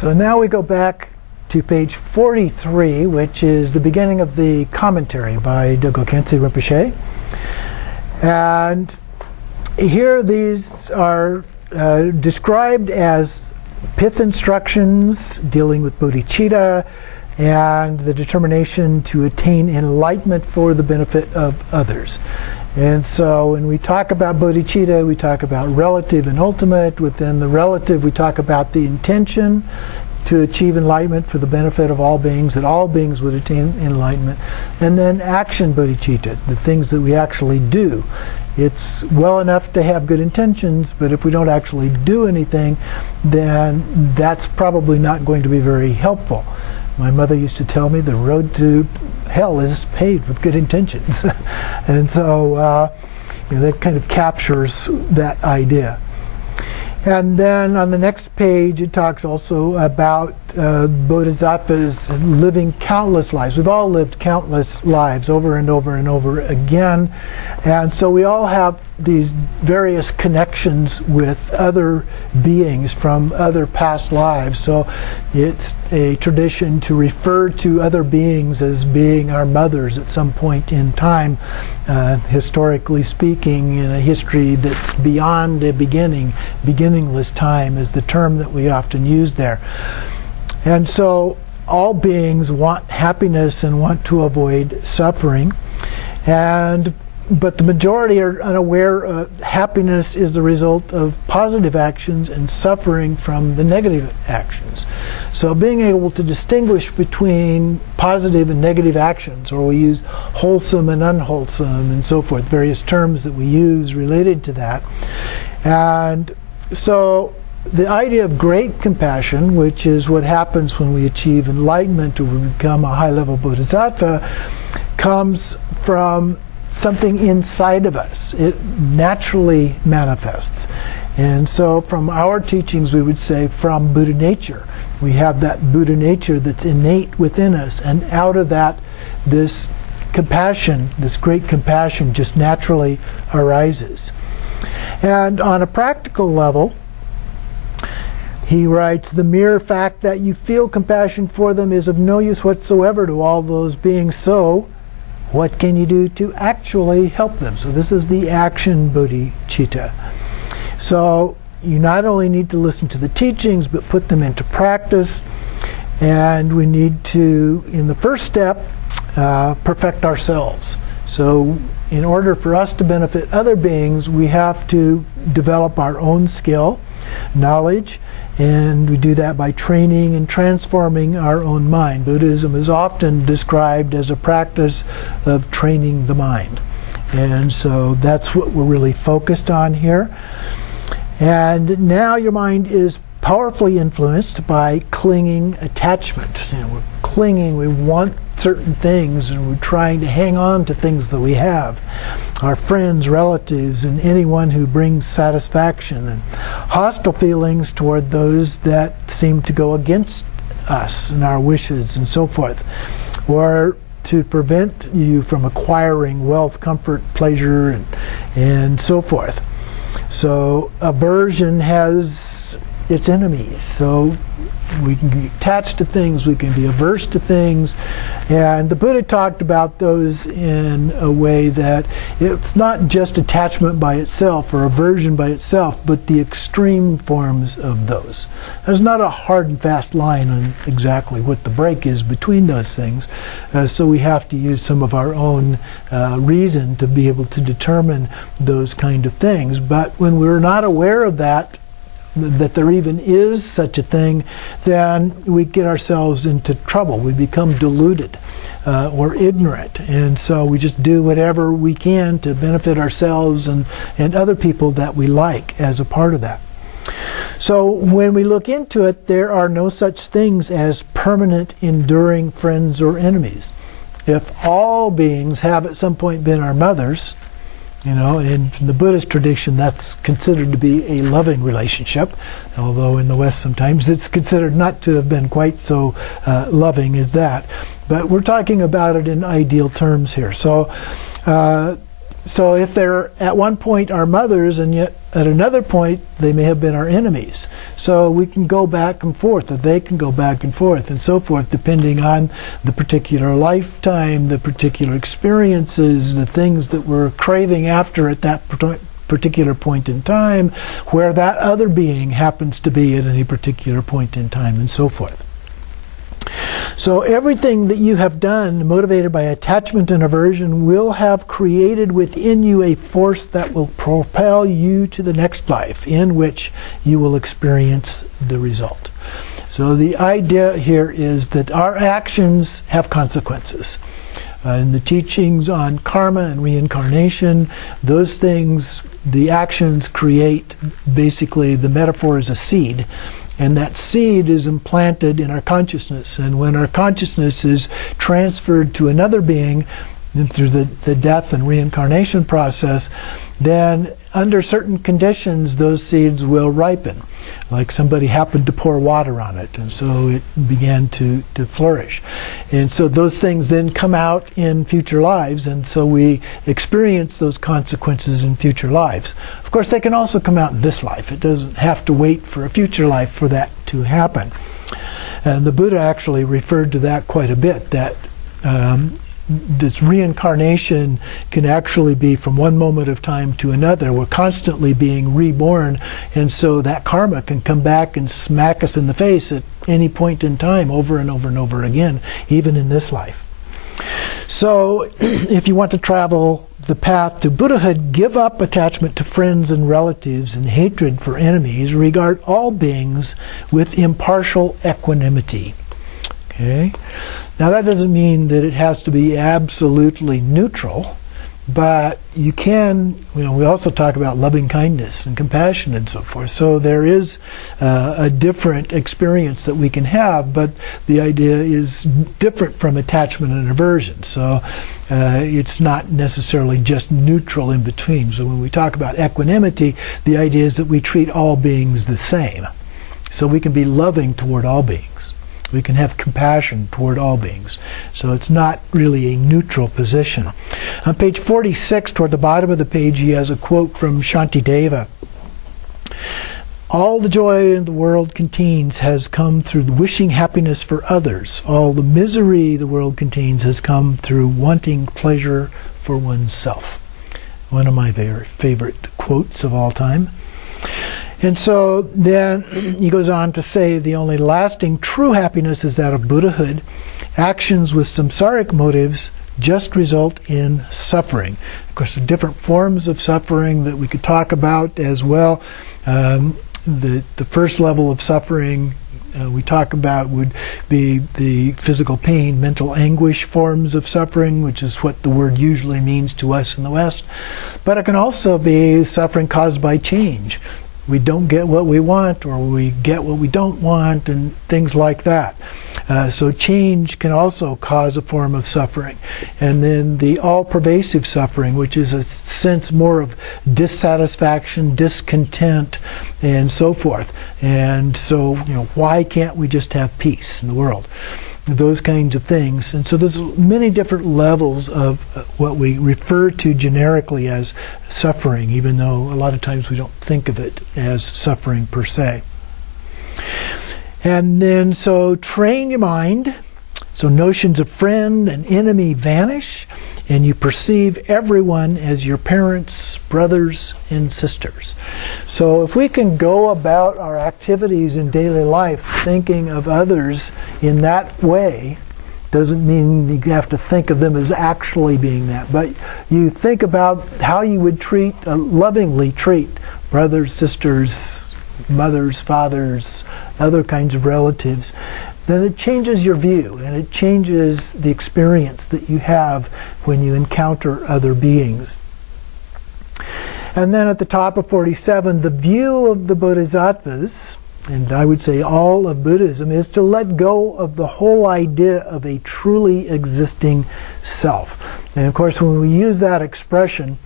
So now we go back to page 43, which is the beginning of the commentary by Dogo Khyentse Rinpoche. And here these are described as pith instructions dealing with bodhicitta and the determination to attain enlightenment for the benefit of others. And so when we talk about bodhicitta, we talk about relative and ultimate. Within the relative, we talk about the intention to achieve enlightenment for the benefit of all beings, that all beings would attain enlightenment. And then action bodhicitta, the things that we actually do. It's well enough to have good intentions, but if we don't actually do anything, then that's probably not going to be very helpful. My mother used to tell me the road to hell is paved with good intentions. And so that kind of captures that idea. And then on the next page it talks also about bodhisattvas living countless lives. We've all lived countless lives over and over and over again. And so we all have these various connections with other beings from other past lives. So it's a tradition to refer to other beings as being our mothers at some point in time, historically speaking, in a history that's beyond a beginning. Beginningless time is the term that we often use there. And so all beings want happiness and want to avoid suffering. But the majority are unaware happiness is the result of positive actions and suffering from the negative actions. So being able to distinguish between positive and negative actions, or we use wholesome and unwholesome and so forth, various terms that we use related to that. And so the idea of great compassion, which is what happens when we achieve enlightenment or we become a high-level bodhisattva, comes from something inside of us. It naturally manifests. And so from our teachings we would say from Buddha nature. We have that Buddha nature that's innate within us, and out of that this compassion, this great compassion, just naturally arises. And on a practical level, he writes, the mere fact that you feel compassion for them is of no use whatsoever to all those beings. So what can you do to actually help them? So this is the action bodhicitta. So you not only need to listen to the teachings, but put them into practice. And we need to, in the first step, perfect ourselves. So in order for us to benefit other beings, we have to develop our own skill, knowledge, and we do that by training and transforming our own mind. Buddhism is often described as a practice of training the mind. And so that's what we're really focused on here. And now your mind is powerfully influenced by clinging attachment. We're clinging, we want certain things, and we're trying to hang on to things that we have. Our friends, relatives, and anyone who brings satisfaction, and hostile feelings toward those that seem to go against us and our wishes and so forth, or to prevent you from acquiring wealth, comfort, pleasure, and so forth. So aversion has its enemies. So we can be attached to things, we can be averse to things, and the Buddha talked about those in a way that it's not just attachment by itself or aversion by itself, but the extreme forms of those. There's not a hard and fast line on exactly what the break is between those things, so we have to use some of our own reason to be able to determine those kind of things. But when we're not aware of that there even is such a thing, then we get ourselves into trouble. We become deluded or ignorant. And so we just do whatever we can to benefit ourselves and other people that we like as a part of that. So when we look into it, there are no such things as permanent, enduring friends or enemies. If all beings have at some point been our mothers, in the Buddhist tradition, that's considered to be a loving relationship, although in the West sometimes it's considered not to have been quite so loving as that. But we're talking about it in ideal terms here. So So if they're at one point our mothers, and yet at another point they may have been our enemies. So we can go back and forth, or they can go back and forth, and so forth, depending on the particular lifetime, the particular experiences, the things that we're craving after at that particular point in time, where that other being happens to be at any particular point in time, and so forth. So everything that you have done motivated by attachment and aversion will have created within you a force that will propel you to the next life, in which you will experience the result. So the idea here is that our actions have consequences. In the teachings on karma and reincarnation, those things, the actions create, basically the metaphor is a seed. And that seed is implanted in our consciousness. And when our consciousness is transferred to another being through the death and reincarnation process, then under certain conditions those seeds will ripen. Like somebody happened to pour water on it, and so it began to flourish. And so those things then come out in future lives, and so we experience those consequences in future lives. Of course, they can also come out in this life. It doesn't have to wait for a future life for that to happen. And the Buddha actually referred to that quite a bit, that this reincarnation can actually be from one moment of time to another. We're constantly being reborn, and so that karma can come back and smack us in the face at any point in time, over and over and over again, even in this life. So if you want to travel the path to Buddhahood, give up attachment to friends and relatives and hatred for enemies. Regard all beings with impartial equanimity. Okay? Now that doesn't mean that it has to be absolutely neutral, but you can, we also talk about loving kindness and compassion and so forth. So there is a different experience that we can have, but the idea is different from attachment and aversion. So it's not necessarily just neutral in between. So when we talk about equanimity, the idea is that we treat all beings the same. So we can be loving toward all beings. We can have compassion toward all beings. So it's not really a neutral position. On page 46, toward the bottom of the page, he has a quote from Shantideva. All the joy the world contains has come through wishing happiness for others. All the misery the world contains has come through wanting pleasure for oneself. One of my very favorite quotes of all time. And so then he goes on to say the only lasting true happiness is that of Buddhahood. Actions with samsaric motives just result in suffering. Of course, there are different forms of suffering that we could talk about as well. The first level of suffering we talk about would be the physical pain, mental anguish forms of suffering, which is what the word usually means to us in the West. But it can also be suffering caused by change. We don't get what we want, or we get what we don't want, and things like that. So change can also cause a form of suffering. And then the all-pervasive suffering, which is a sense more of dissatisfaction, discontent, and so forth. And so, why can't we just have peace in the world? Those kinds of things. And so there's many different levels of what we refer to generically as suffering, even though a lot of times we don't think of it as suffering per se. And then so train your mind, so notions of friend and enemy vanish, and you perceive everyone as your parents, brothers, and sisters. So if we can go about our activities in daily life thinking of others in that way, doesn't mean you have to think of them as actually being that, but you think about how you would lovingly treat brothers, sisters, mothers, fathers, other kinds of relatives, then it changes your view, and it changes the experience that you have when you encounter other beings. And then at the top of 47, the view of the Bodhisattvas, and I would say all of Buddhism, is to let go of the whole idea of a truly existing self. And of course, when we use that expression,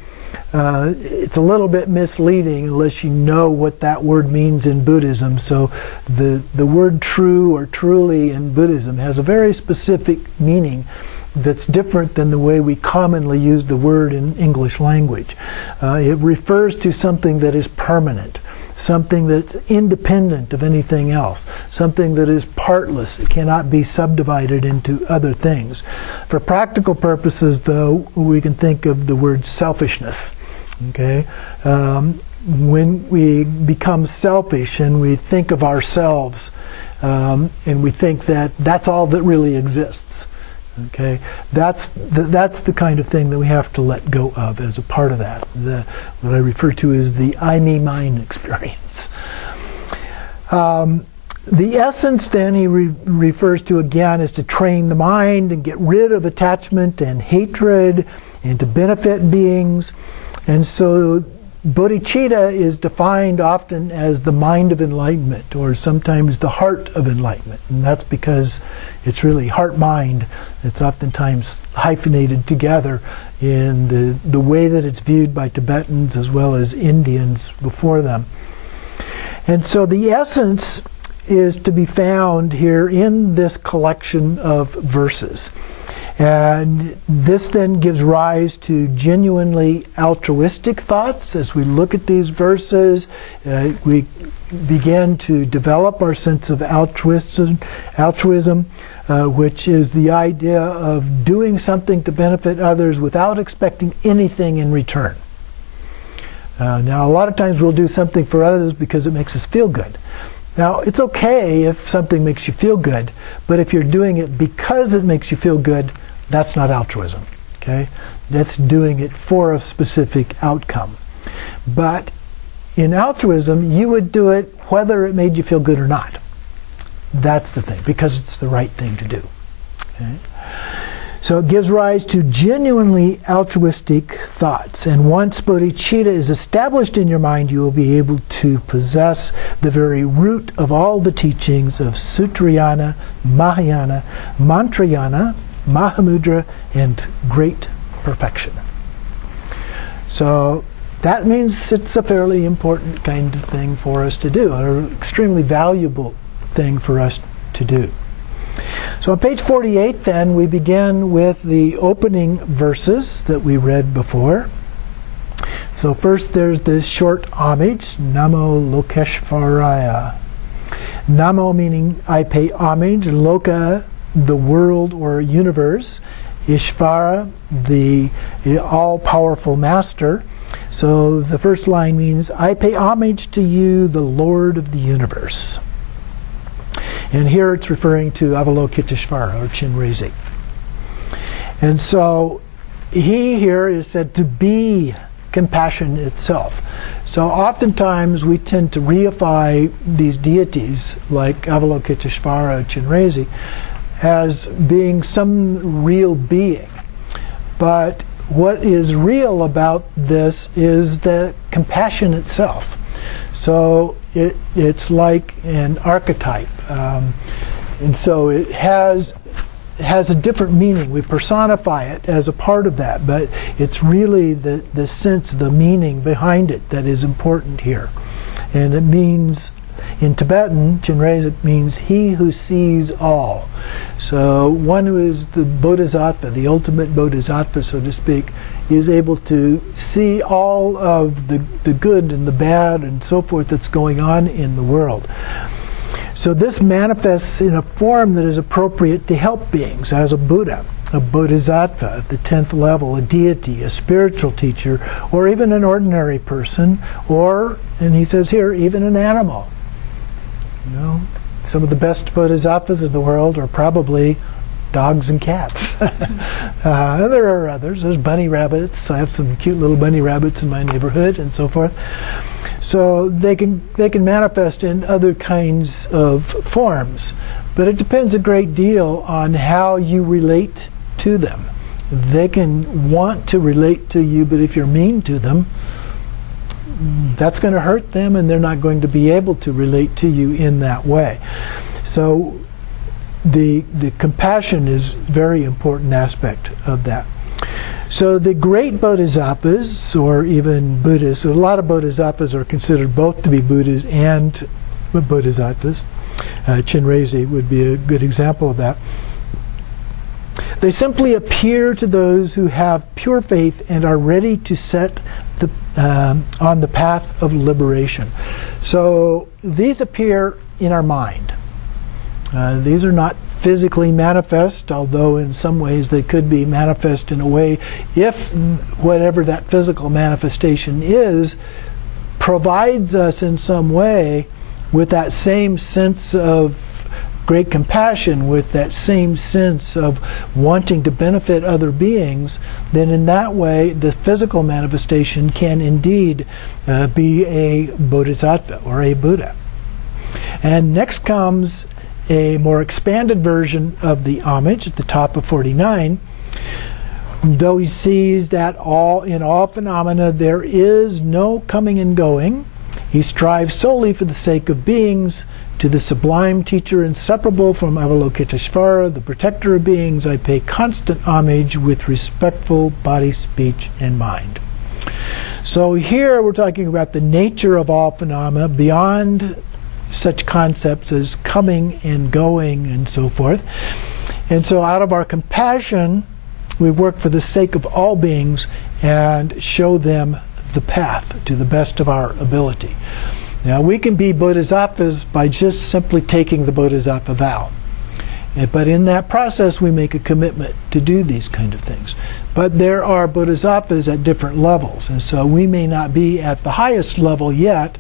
it's a little bit misleading unless you know what that word means in Buddhism. So the word true or truly in Buddhism has a very specific meaning, that's different than the way we commonly use the word in English language. It refers to something that is permanent, something that's independent of anything else, something that is partless. It cannot be subdivided into other things. For practical purposes, though, we can think of the word selfishness. Okay? When we become selfish and we think of ourselves, and we think that that's all that really exists. Okay, that's the kind of thing that we have to let go of as a part of that. What I refer to as the I, me, mine experience. The essence, then, he refers to again is to train the mind and get rid of attachment and hatred and to benefit beings. And so bodhicitta is defined often as the mind of enlightenment, or sometimes the heart of enlightenment. And that's because it's really heart-mind. It's oftentimes hyphenated together in the way that it's viewed by Tibetans as well as Indians before them. And so the essence is to be found here in this collection of verses. And this then gives rise to genuinely altruistic thoughts. As we look at these verses, we begin to develop our sense of altruism, which is the idea of doing something to benefit others without expecting anything in return. Now, a lot of times we'll do something for others because it makes us feel good. Now, it's okay if something makes you feel good, but if you're doing it because it makes you feel good, that's not altruism. Okay? That's doing it for a specific outcome. But in altruism, you would do it whether it made you feel good or not. That's the thing, because it's the right thing to do. Okay? So it gives rise to genuinely altruistic thoughts. And once bodhicitta is established in your mind, you will be able to possess the very root of all the teachings of Sutrayana, Mahayana, Mantrayana, Mahamudra, and great perfection. So that means it's a fairly important kind of thing for us to do, an extremely valuable thing for us to do. So on page 48, then, we begin with the opening verses that we read before. So first there's this short homage, Namo Lokeshvaraya. Namo meaning I pay homage, Loka, the world or universe, Ishvara, the all-powerful master. So the first line means, I pay homage to you, the Lord of the universe. And here it's referring to Avalokiteshvara, or Chinrezi. And so he here is said to be compassion itself. So oftentimes we tend to reify these deities, like Avalokiteshvara, Chinrezi, as being some real being. But what is real about this is the compassion itself. So it's like an archetype. And so it has a different meaning. We personify it as a part of that, but it's really the sense, the meaning behind it that is important here. And it means, in Tibetan, Chinrezi, it means he who sees all. So one who is the Bodhisattva, the ultimate Bodhisattva, so to speak, is able to see all of the good and the bad and so forth that's going on in the world. So this manifests in a form that is appropriate to help beings, as a Buddha, a Bodhisattva at the 10th level, a deity, a spiritual teacher, or even an ordinary person, or, and he says here, even an animal. You know, some of the best Bodhisattvas in the world are probably dogs and cats. There are others. There's bunny rabbits. I have some cute little bunny rabbits in my neighborhood and so forth. So they can manifest in other kinds of forms, but it depends a great deal on how you relate to them. They can want to relate to you, but if you're mean to them, that's going to hurt them, and they're not going to be able to relate to you in that way. So the compassion is a very important aspect of that. So the great Bodhisattvas, or even Buddhas, so a lot of Bodhisattvas are considered both to be Buddhas and Bodhisattvas. Chinrezi would be a good example of that. They simply appear to those who have pure faith and are ready to set on the path of liberation. So these appear in our mind. These are not physically manifest, although in some ways they could be manifest in a way if whatever that physical manifestation is provides us in some way with that same sense of great compassion, with that same sense of wanting to benefit other beings, then in that way the physical manifestation can indeed be a Bodhisattva or a Buddha. And next comes a more expanded version of the homage at the top of 49. Though he sees that in all phenomena there is no coming and going, he strives solely for the sake of beings. To the sublime teacher inseparable from Avalokiteshvara, the protector of beings, I pay constant homage with respectful body, speech, and mind. So here we're talking about the nature of all phenomena beyond such concepts as coming and going and so forth. And so out of our compassion, we work for the sake of all beings and show them the path to the best of our ability. Now, we can be bodhisattvas by just simply taking the bodhisattva vow. But in that process, we make a commitment to do these kind of things. But there are bodhisattvas at different levels. And so we may not be at the highest level yet,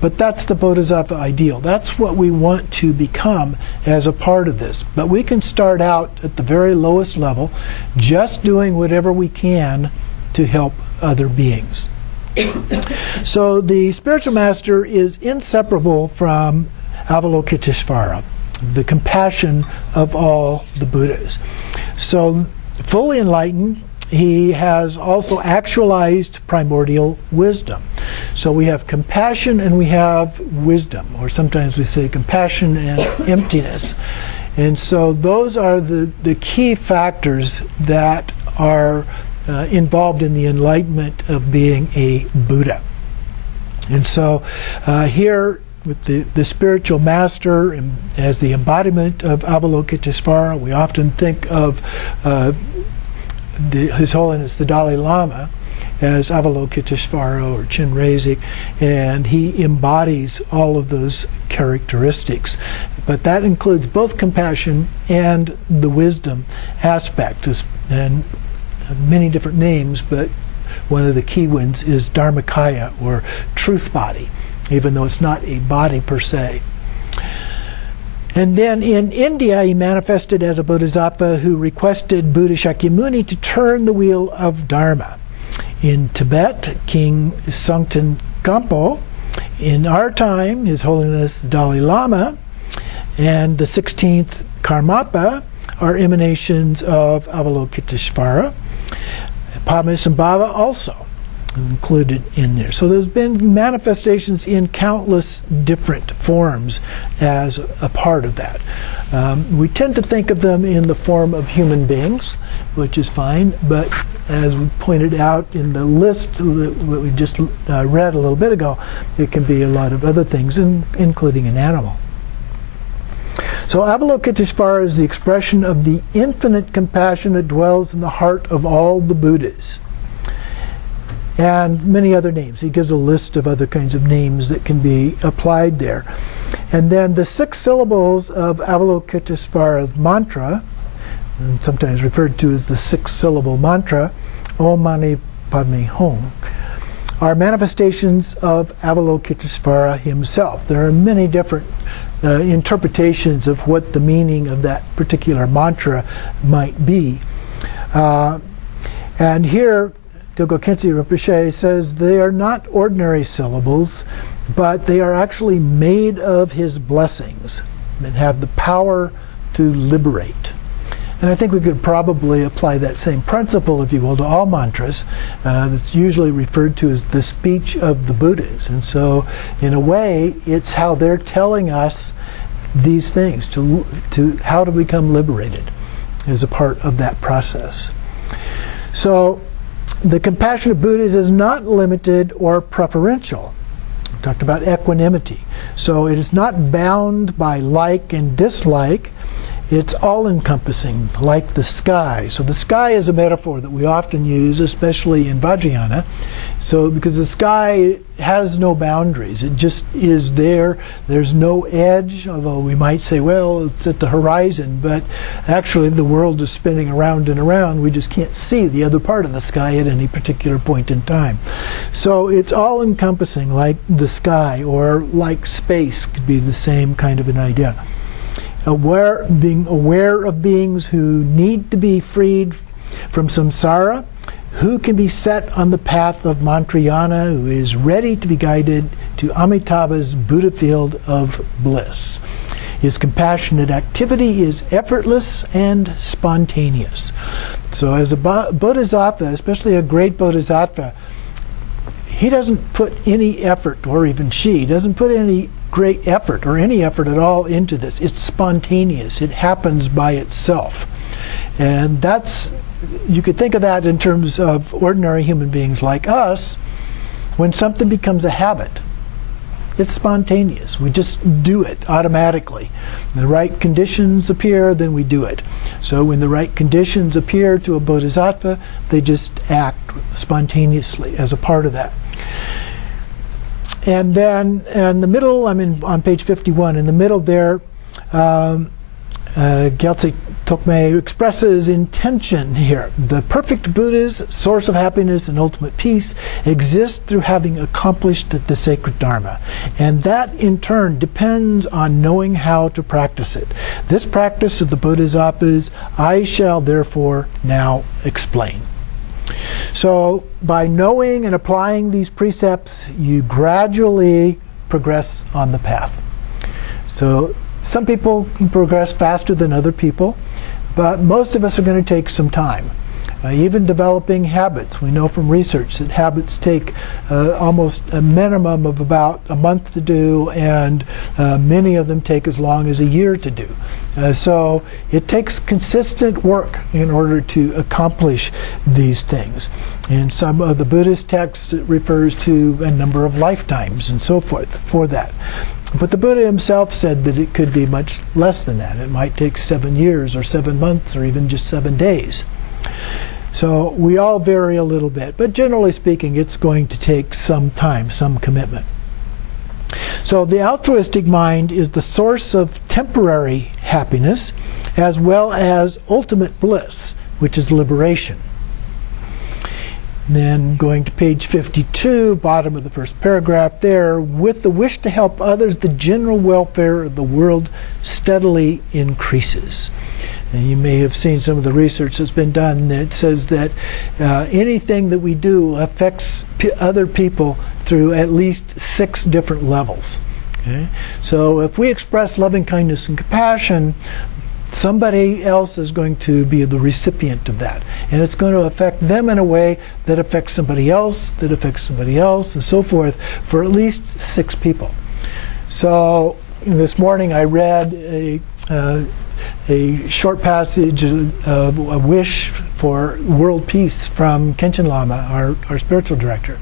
but that's the bodhisattva ideal. That's what we want to become as a part of this. But we can start out at the very lowest level, just doing whatever we can to help other beings. So the spiritual master is inseparable from Avalokiteshvara, the compassion of all the Buddhas. So fully enlightened, he has also actualized primordial wisdom. So we have compassion and we have wisdom, or sometimes we say compassion and emptiness. And so those are the key factors that are involved in the enlightenment of being a Buddha. And so here with the spiritual master as the embodiment of Avalokiteshvara, we often think of His Holiness the Dalai Lama as Avalokiteshvara or Chenrezig, and he embodies all of those characteristics. But that includes both compassion and the wisdom aspect, and many different names, but one of the key ones is Dharmakaya, or truth body, even though it's not a body per se. And then in India, he manifested as a bodhisattva who requested Buddha Shakyamuni to turn the wheel of Dharma. In Tibet, King Songtsen Gampo. In our time, His Holiness the Dalai Lama and the 16th Karmapa are emanations of Avalokiteshvara. Padmasambhava also included in there. So there's been manifestations in countless different forms as a part of that. We tend to think of them in the form of human beings, which is fine, but as we pointed out in the list that we just read a little bit ago, it can be a lot of other things, including an animal. So Avalokiteshvara is the expression of the infinite compassion that dwells in the heart of all the Buddhas. And many other names. He gives a list of other kinds of names that can be applied there. And then the 6 syllables of Avalokiteshvara's mantra, and sometimes referred to as the 6-syllable mantra, Om Mani Padme Hum, are manifestations of Avalokiteshvara himself. There are many different interpretations of what the meaning of that particular mantra might be. And here, Dilgo Khyentse Rinpoche says they are not ordinary syllables, but they are actually made of his blessings and have the power to liberate. And I think we could probably apply that same principle, if you will, to all mantras. That's usually referred to as the speech of the Buddhas. And so, in a way, it's how they're telling us these things, to how to become liberated as a part of that process. So, the compassion of Buddhas is not limited or preferential. We talked about equanimity. So it is not bound by like and dislike. It's all-encompassing, like the sky. So the sky is a metaphor that we often use, especially in Vajrayana. So because the sky has no boundaries, it just is there. There's no edge, although we might say, well, it's at the horizon, but actually the world is spinning around and around. We just can't see the other part of the sky at any particular point in time. So it's all-encompassing, like the sky, or like space could be the same kind of an idea. Being aware of beings who need to be freed from samsara, who can be set on the path of Mantrayana, who is ready to be guided to Amitabha's Buddha field of bliss. His compassionate activity is effortless and spontaneous. So as a bodhisattva, especially a great bodhisattva, he doesn't put any effort, or even she doesn't put any great effort or any effort at all into this. It's spontaneous. It happens by itself. And that's, you could think of that in terms of ordinary human beings like us. When something becomes a habit, it's spontaneous. We just do it automatically. When the right conditions appear, then we do it. So when the right conditions appear to a bodhisattva, they just act spontaneously as a part of that. And then in the middle, I'm on page 51, in the middle there, Gyaltse Tokme expresses intention here. The perfect Buddha's source of happiness and ultimate peace exists through having accomplished the sacred Dharma. And that, in turn, depends on knowing how to practice it. This practice of the Bodhisattvas I shall therefore now explain. So by knowing and applying these precepts, you gradually progress on the path. So some people can progress faster than other people, but most of us are going to take some time. Even developing habits, we know from research that habits take almost a minimum of about a month to do, and many of them take as long as a year to do. So it takes consistent work in order to accomplish these things. In some of the Buddhist texts, it refers to a number of lifetimes and so forth for that. But the Buddha himself said that it could be much less than that. It might take 7 years or 7 months or even just 7 days. So we all vary a little bit, but generally speaking, it's going to take some time, some commitment. So the altruistic mind is the source of temporary happiness as well as ultimate bliss, which is liberation. Then going to page 52, bottom of the first paragraph there, with the wish to help others, the general welfare of the world steadily increases. And you may have seen some of the research that's been done that says that anything that we do affects other people through at least 6 different levels. Okay? So if we express loving kindness and compassion, somebody else is going to be the recipient of that. And it's going to affect them in a way that affects somebody else, that affects somebody else, and so forth, for at least 6 people. So this morning I read a short passage of a wish for world peace from Khenchen Lama, our spiritual director.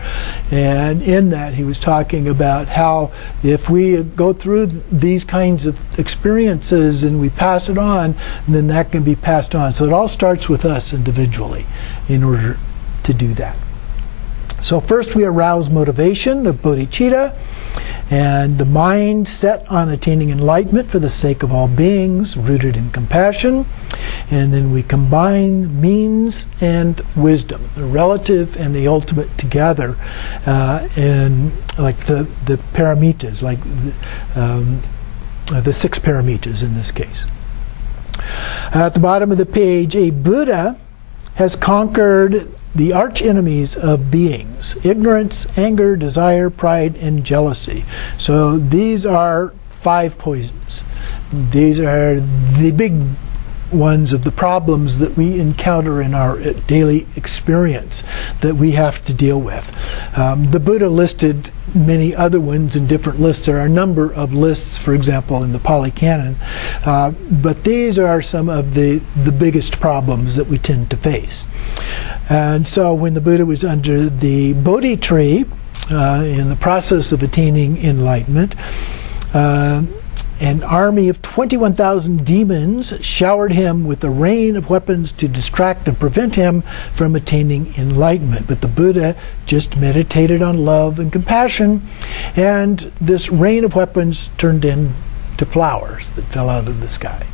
And in that he was talking about how if we go through these kinds of experiences and we pass it on, then that can be passed on. So it all starts with us individually in order to do that. So first we arouse motivation of bodhicitta, and the mind set on attaining enlightenment for the sake of all beings, rooted in compassion. And then we combine means and wisdom, the relative and the ultimate together, in like the paramitas, like the 6 paramitas in this case. At the bottom of the page, a Buddha has conquered the arch enemies of beings: ignorance, anger, desire, pride, and jealousy. So these are 5 poisons. These are the big ones of the problems that we encounter in our daily experience that we have to deal with. The Buddha listed many other ones in different lists. There are a number of lists, for example, in the Pali Canon, but these are some of the biggest problems that we tend to face. And so when the Buddha was under the Bodhi tree in the process of attaining enlightenment, An army of 21,000 demons showered him with a rain of weapons to distract and prevent him from attaining enlightenment. But the Buddha just meditated on love and compassion, and this rain of weapons turned into flowers that fell out of the sky.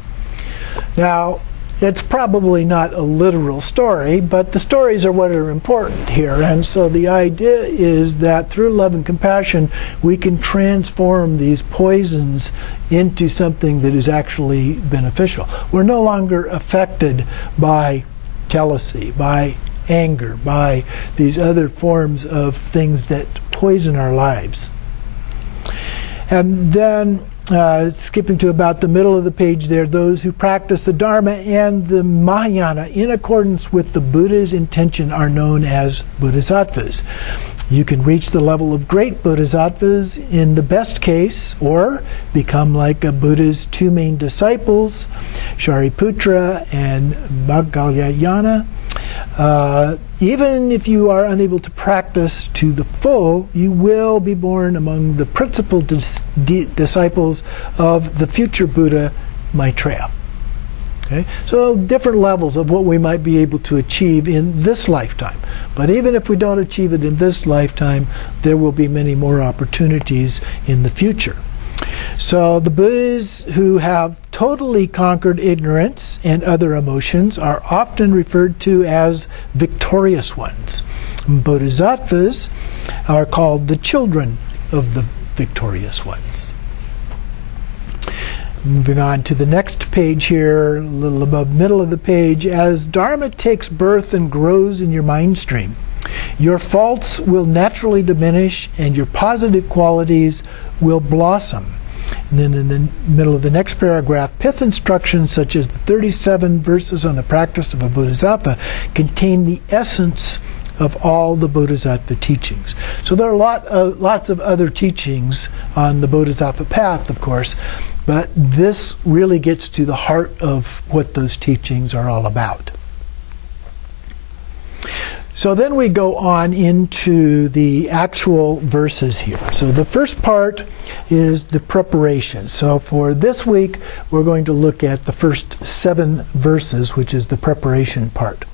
Now, it's probably not a literal story, but the stories are what are important here. And so the idea is that through love and compassion, we can transform these poisons into something that is actually beneficial. We're no longer affected by jealousy, by anger, by these other forms of things that poison our lives. And then skipping to about the middle of the page there, those who practice the Dharma and the Mahayana in accordance with the Buddha's intention are known as Bodhisattvas. You can reach the level of great Bodhisattvas in the best case, or become like a Buddha's two main disciples, Shariputra and Moggallana. Even if you are unable to practice to the full, you will be born among the principal disciples of the future Buddha, Maitreya. Okay? So different levels of what we might be able to achieve in this lifetime. But even if we don't achieve it in this lifetime, there will be many more opportunities in the future. So the Buddhas who have totally conquered ignorance and other emotions are often referred to as victorious ones. Bodhisattvas are called the children of the victorious ones. Moving on to the next page here, a little above middle of the page, as Dharma takes birth and grows in your mind stream, your faults will naturally diminish and your positive qualities will blossom. And then in the middle of the next paragraph, pith instructions such as the 37 verses on the practice of a Bodhisattva contain the essence of all the Bodhisattva teachings. So there are lots of other teachings on the Bodhisattva path, of course, but this really gets to the heart of what those teachings are all about. So then we go on into the actual verses here. So the first part is the preparation. So for this week, we're going to look at the first 7 verses, which is the preparation part.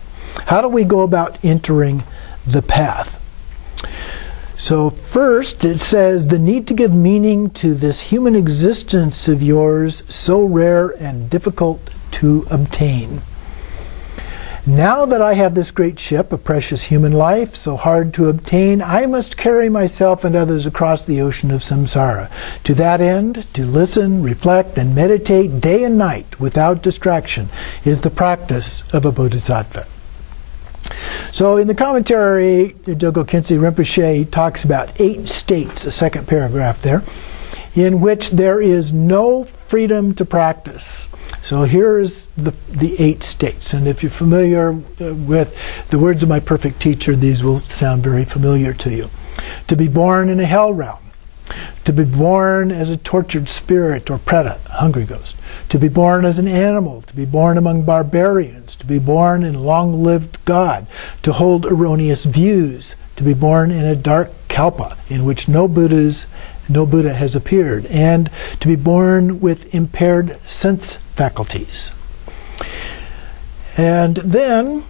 How do we go about entering the path? So first, it says, the need to give meaning to this human existence of yours, so rare and difficult to obtain. Now that I have this great ship, a precious human life, so hard to obtain, I must carry myself and others across the ocean of samsara. To that end, to listen, reflect, and meditate day and night without distraction is the practice of a bodhisattva. So in the commentary, Dogo Khyentse Rinpoche talks about 8 states, the second paragraph there, in which there is no freedom to practice. So here's the 8 states. And if you're familiar with the words of my perfect teacher, these will sound very familiar to you. To be born in a hell realm. To be born as a tortured spirit or preta, hungry ghost. To be born as an animal. To be born among barbarians. To be born in long-lived God. To hold erroneous views. To be born in a dark kalpa in which no Buddha has appeared, and to be born with impaired sense faculties. And then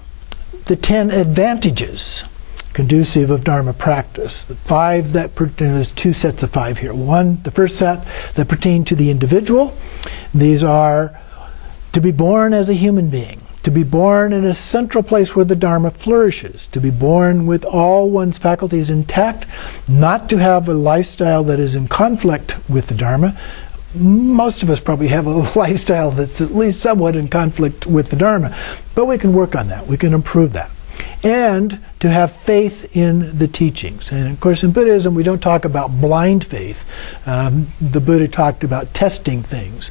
the 10 advantages conducive of Dharma practice. The 5 that there's 2 sets of 5 here. The first set that pertain to the individual. These are to be born as a human being, to be born in a central place where the Dharma flourishes, to be born with all one's faculties intact, not to have a lifestyle that is in conflict with the Dharma. Most of us probably have a lifestyle that's at least somewhat in conflict with the Dharma, but we can work on that. We can improve that. And to have faith in the teachings. And of course in Buddhism we don't talk about blind faith. The Buddha talked about testing things.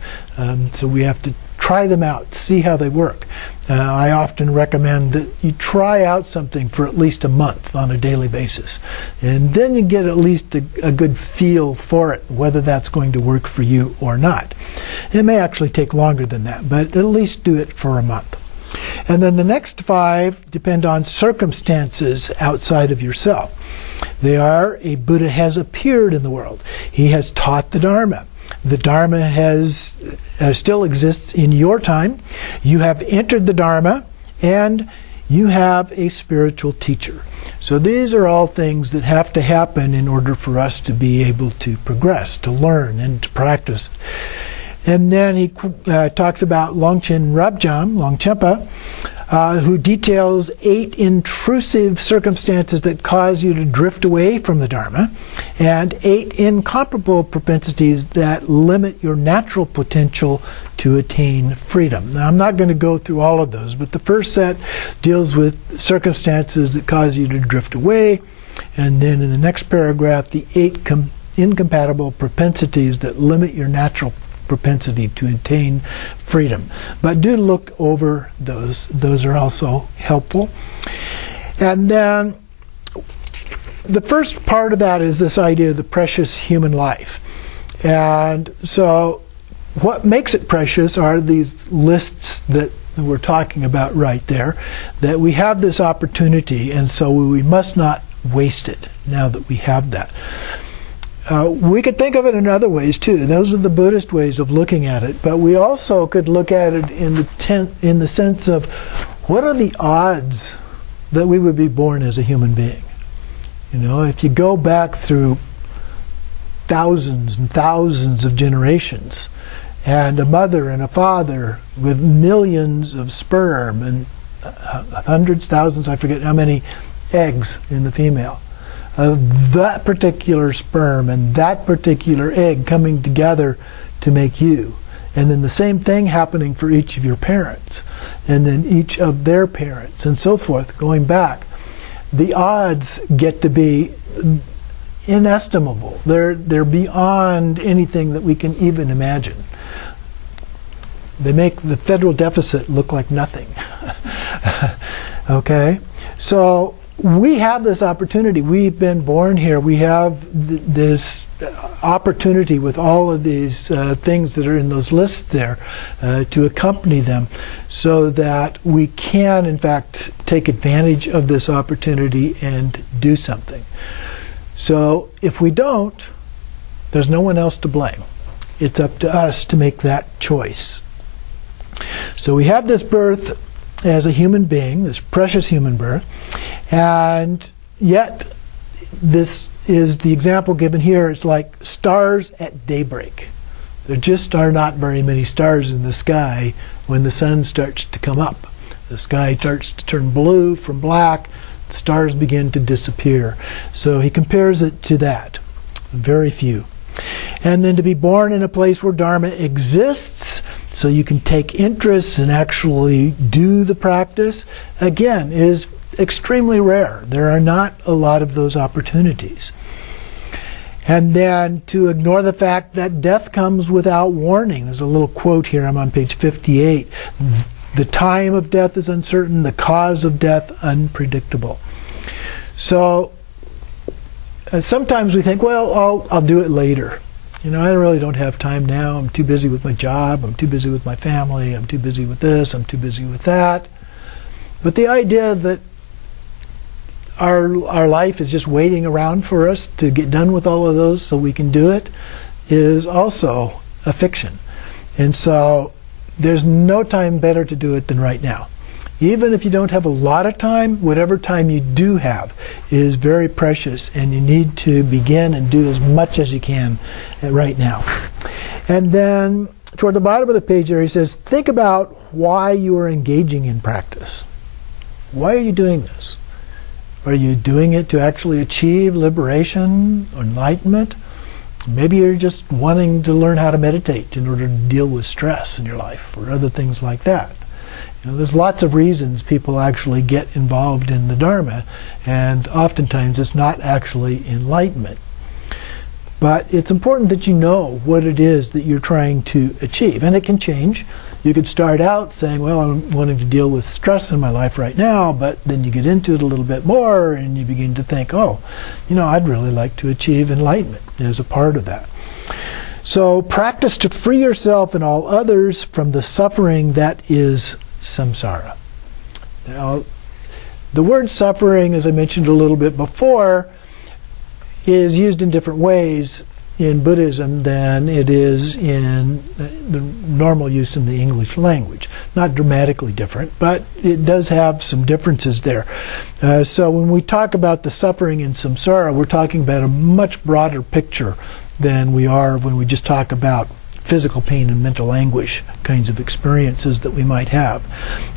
So we have to try them out, see how they work. I often recommend that you try out something for at least a month on a daily basis. And then you get at least a good feel for it, whether that's going to work for you or not. It may actually take longer than that, but at least do it for a month. And then the next 5 depend on circumstances outside of yourself. They are, a Buddha has appeared in the world. He has taught the Dharma. The Dharma still exists in your time. You have entered the Dharma, and you have a spiritual teacher. So these are all things that have to happen in order for us to be able to progress, to learn, and to practice. And then he talks about Longchen Longchenpa, who details 8 intrusive circumstances that cause you to drift away from the Dharma, and 8 incomparable propensities that limit your natural potential to attain freedom. Now, I'm not going to go through all of those, but the first set deals with circumstances that cause you to drift away, and then in the next paragraph, the 8 incompatible propensities that limit your natural propensity to attain freedom. But do look over those. Those are also helpful. And then the first part of that is this idea of the precious human life. And so what makes it precious are these lists that we're talking about right there, that we have this opportunity, and so we must not waste it now that we have that. We could think of it in other ways too. Those are the Buddhist ways of looking at it. But we also could look at it in the sense of, what are the odds that we would be born as a human being? You know, if you go back through thousands and thousands of generations, and a mother and a father with millions of sperm and hundreds, thousands, I forget how many eggs in the female, that particular sperm and that particular egg coming together to make you. And then the same thing happening for each of your parents, and then each of their parents, and so forth, going back. The odds get to be inestimable. They're beyond anything that we can even imagine. They make the federal deficit look like nothing. Okay? So we have this opportunity. We've been born here. We have this opportunity with all of these things that are in those lists there to accompany them, so that we can, in fact, take advantage of this opportunity and do something. So if we don't, there's no one else to blame. It's up to us to make that choice. So we have this birth as a human being, this precious human birth, and yet this is the example given here. It's like stars at daybreak. There just are not very many stars in the sky when the sun starts to come up. The sky starts to turn blue from black. The stars begin to disappear. So he compares it to that. Very few. And then to be born in a place where Dharma exists, so you can take interest and actually do the practice, again, is extremely rare. There are not a lot of those opportunities. And then to ignore the fact that death comes without warning. There's a little quote here. I'm on page 58. The time of death is uncertain, the cause of death unpredictable. So sometimes we think, well, I'll do it later. You know, I really don't have time now. I'm too busy with my job. I'm too busy with my family. I'm too busy with this. I'm too busy with that. But the idea that our life is just waiting around for us to get done with all of those so we can do it is also a fiction. And so there's no time better to do it than right now. Even if you don't have a lot of time, whatever time you do have is very precious, and you need to begin and do as much as you can right now. And then toward the bottom of the page there he says, think about why you are engaging in practice. Why are you doing this? Are you doing it to actually achieve liberation or enlightenment? Maybe you're just wanting to learn how to meditate in order to deal with stress in your life or other things like that. You know, there's lots of reasons people actually get involved in the Dharma, and oftentimes it's not actually enlightenment. But it's important that you know what it is that you're trying to achieve, and it can change. You could start out saying, well, I'm wanting to deal with stress in my life right now, but then you get into it a little bit more and you begin to think, oh, you know, I'd really like to achieve enlightenment as a part of that. So practice to free yourself and all others from the suffering that is samsara. Now, the word suffering, as I mentioned a little bit before, is used in different ways. in Buddhism than it is in the normal use in the English language. Not dramatically different, but it does have some differences there. So when we talk about the suffering in samsara, we're talking about a much broader picture than we are when we just talk about physical pain and mental anguish kinds of experiences that we might have.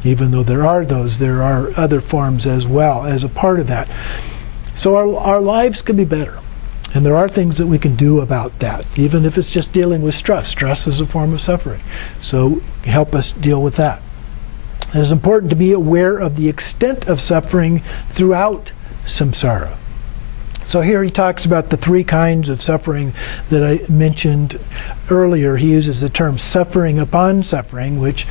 Even though there are those, there are other forms as well as a part of that. So our lives could be better. And there are things that we can do about that, even if it's just dealing with stress. Stress is a form of suffering. So help us deal with that. It is important to be aware of the extent of suffering throughout samsara. So here he talks about the three kinds of suffering that I mentioned earlier. He uses the term suffering upon suffering, which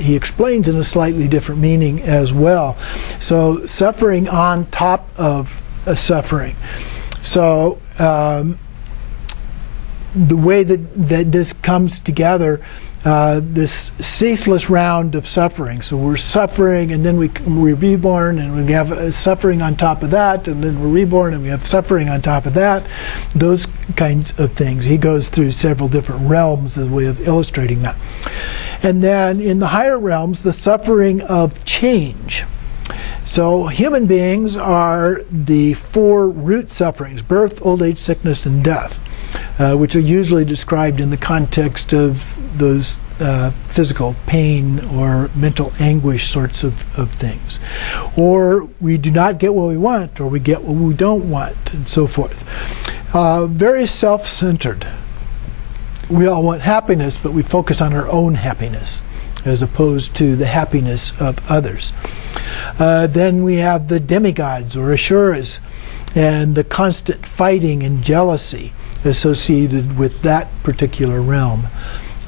he explains in a slightly different meaning as well. So suffering on top of suffering. So the way that this comes together, this ceaseless round of suffering. So we're suffering, and then we're reborn, and we have suffering on top of that, and then we're reborn, and we have suffering on top of that. Those kinds of things. He goes through several different realms as a way of illustrating that. And then in the higher realms, the suffering of change. So human beings are the four root sufferings: birth, old age, sickness, and death, which are usually described in the context of those physical pain or mental anguish sorts of things. Or we do not get what we want, or we get what we don't want, and so forth. Very self-centered. We all want happiness, but we focus on our own happiness as opposed to the happiness of others. Then we have the demigods or asuras, and the constant fighting and jealousy associated with that particular realm.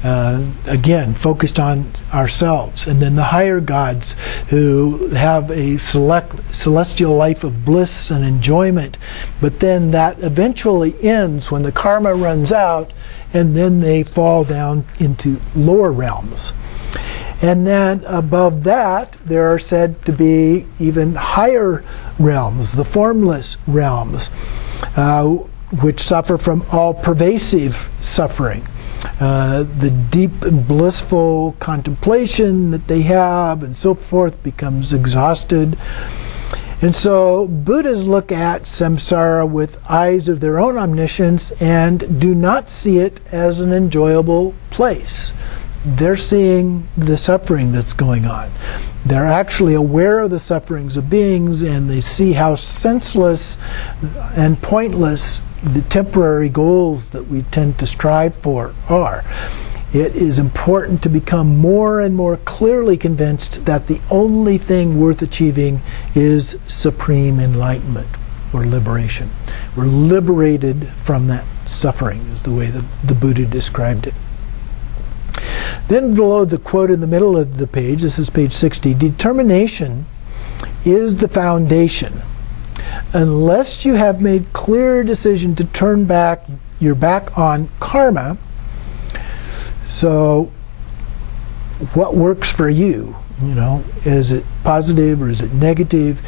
Again, focused on ourselves. And then the higher gods, who have a celestial life of bliss and enjoyment, but then that eventually ends when the karma runs out, and then they fall down into lower realms. And then above that, there are said to be even higher realms, the formless realms, which suffer from all-pervasive suffering. The deep and blissful contemplation that they have and so forth becomes exhausted. And so Buddhas look at samsara with eyes of their own omniscience and do not see it as an enjoyable place. They're seeing the suffering that's going on. They're actually aware of the sufferings of beings, and they see how senseless and pointless the temporary goals that we tend to strive for are. It is important to become more and more clearly convinced that the only thing worth achieving is supreme enlightenment or liberation. We're liberated from that suffering, is the way the Buddha described it. Then below the quote in the middle of the page, this is page 60, determination is the foundation. Unless you have made clear decision to turn back your back on karma, so what works for you? You know, is it positive or is it negative?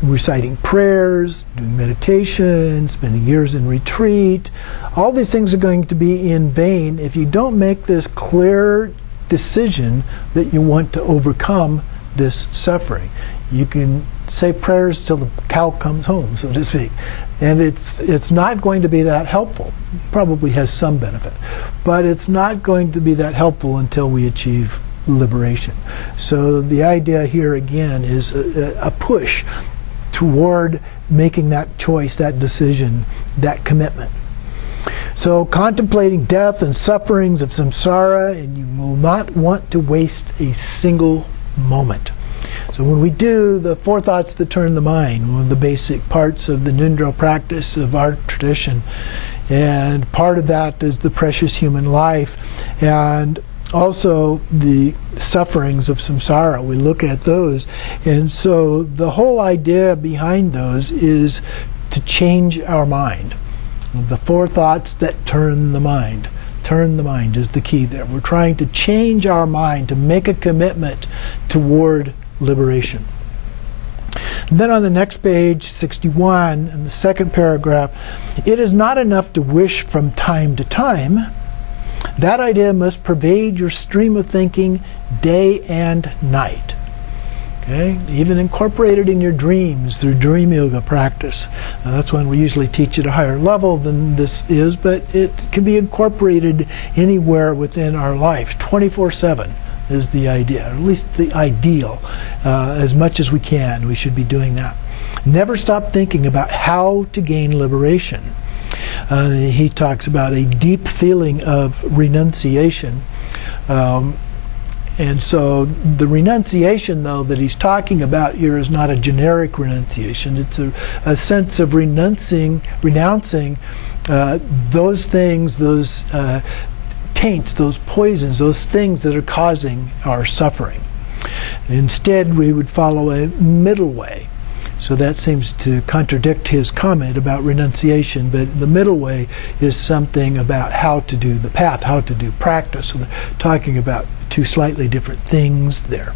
Reciting prayers, doing meditation, spending years in retreat. All these things are going to be in vain if you don't make this clear decision that you want to overcome this suffering. You can say prayers till the cow comes home, so to speak, and it's not going to be that helpful. Probably has some benefit, but it's not going to be that helpful until we achieve liberation. So the idea here again is a push toward making that choice, that decision, that commitment. So contemplating death and sufferings of samsara, and you will not want to waste a single moment. So when we do the four thoughts that turn the mind, one of the basic parts of the Nundro practice of our tradition, and part of that is the precious human life, and also the sufferings of samsara. We look at those, and so the whole idea behind those is to change our mind. The four thoughts that turn the mind. Turn the mind is the key there. We're trying to change our mind, to make a commitment toward liberation. And then on the next page, 61, in the second paragraph, it is not enough to wish from time to time. That idea must pervade your stream of thinking day and night. Okay? Even incorporated in your dreams through dream yoga practice. That's when we usually teach at a higher level than this is, but it can be incorporated anywhere within our life. 24/7 is the idea, or at least the ideal. As much as we can, we should be doing that. Never stop thinking about how to gain liberation. He talks about a deep feeling of renunciation. And so the renunciation, though, that he's talking about here is not a generic renunciation. It's a sense of renouncing those things, those taints, those poisons, those things that are causing our suffering. Instead, we would follow a middle way. So that seems to contradict his comment about renunciation, but the middle way is something about how to do the path, how to do practice. So they're talking about two slightly different things there.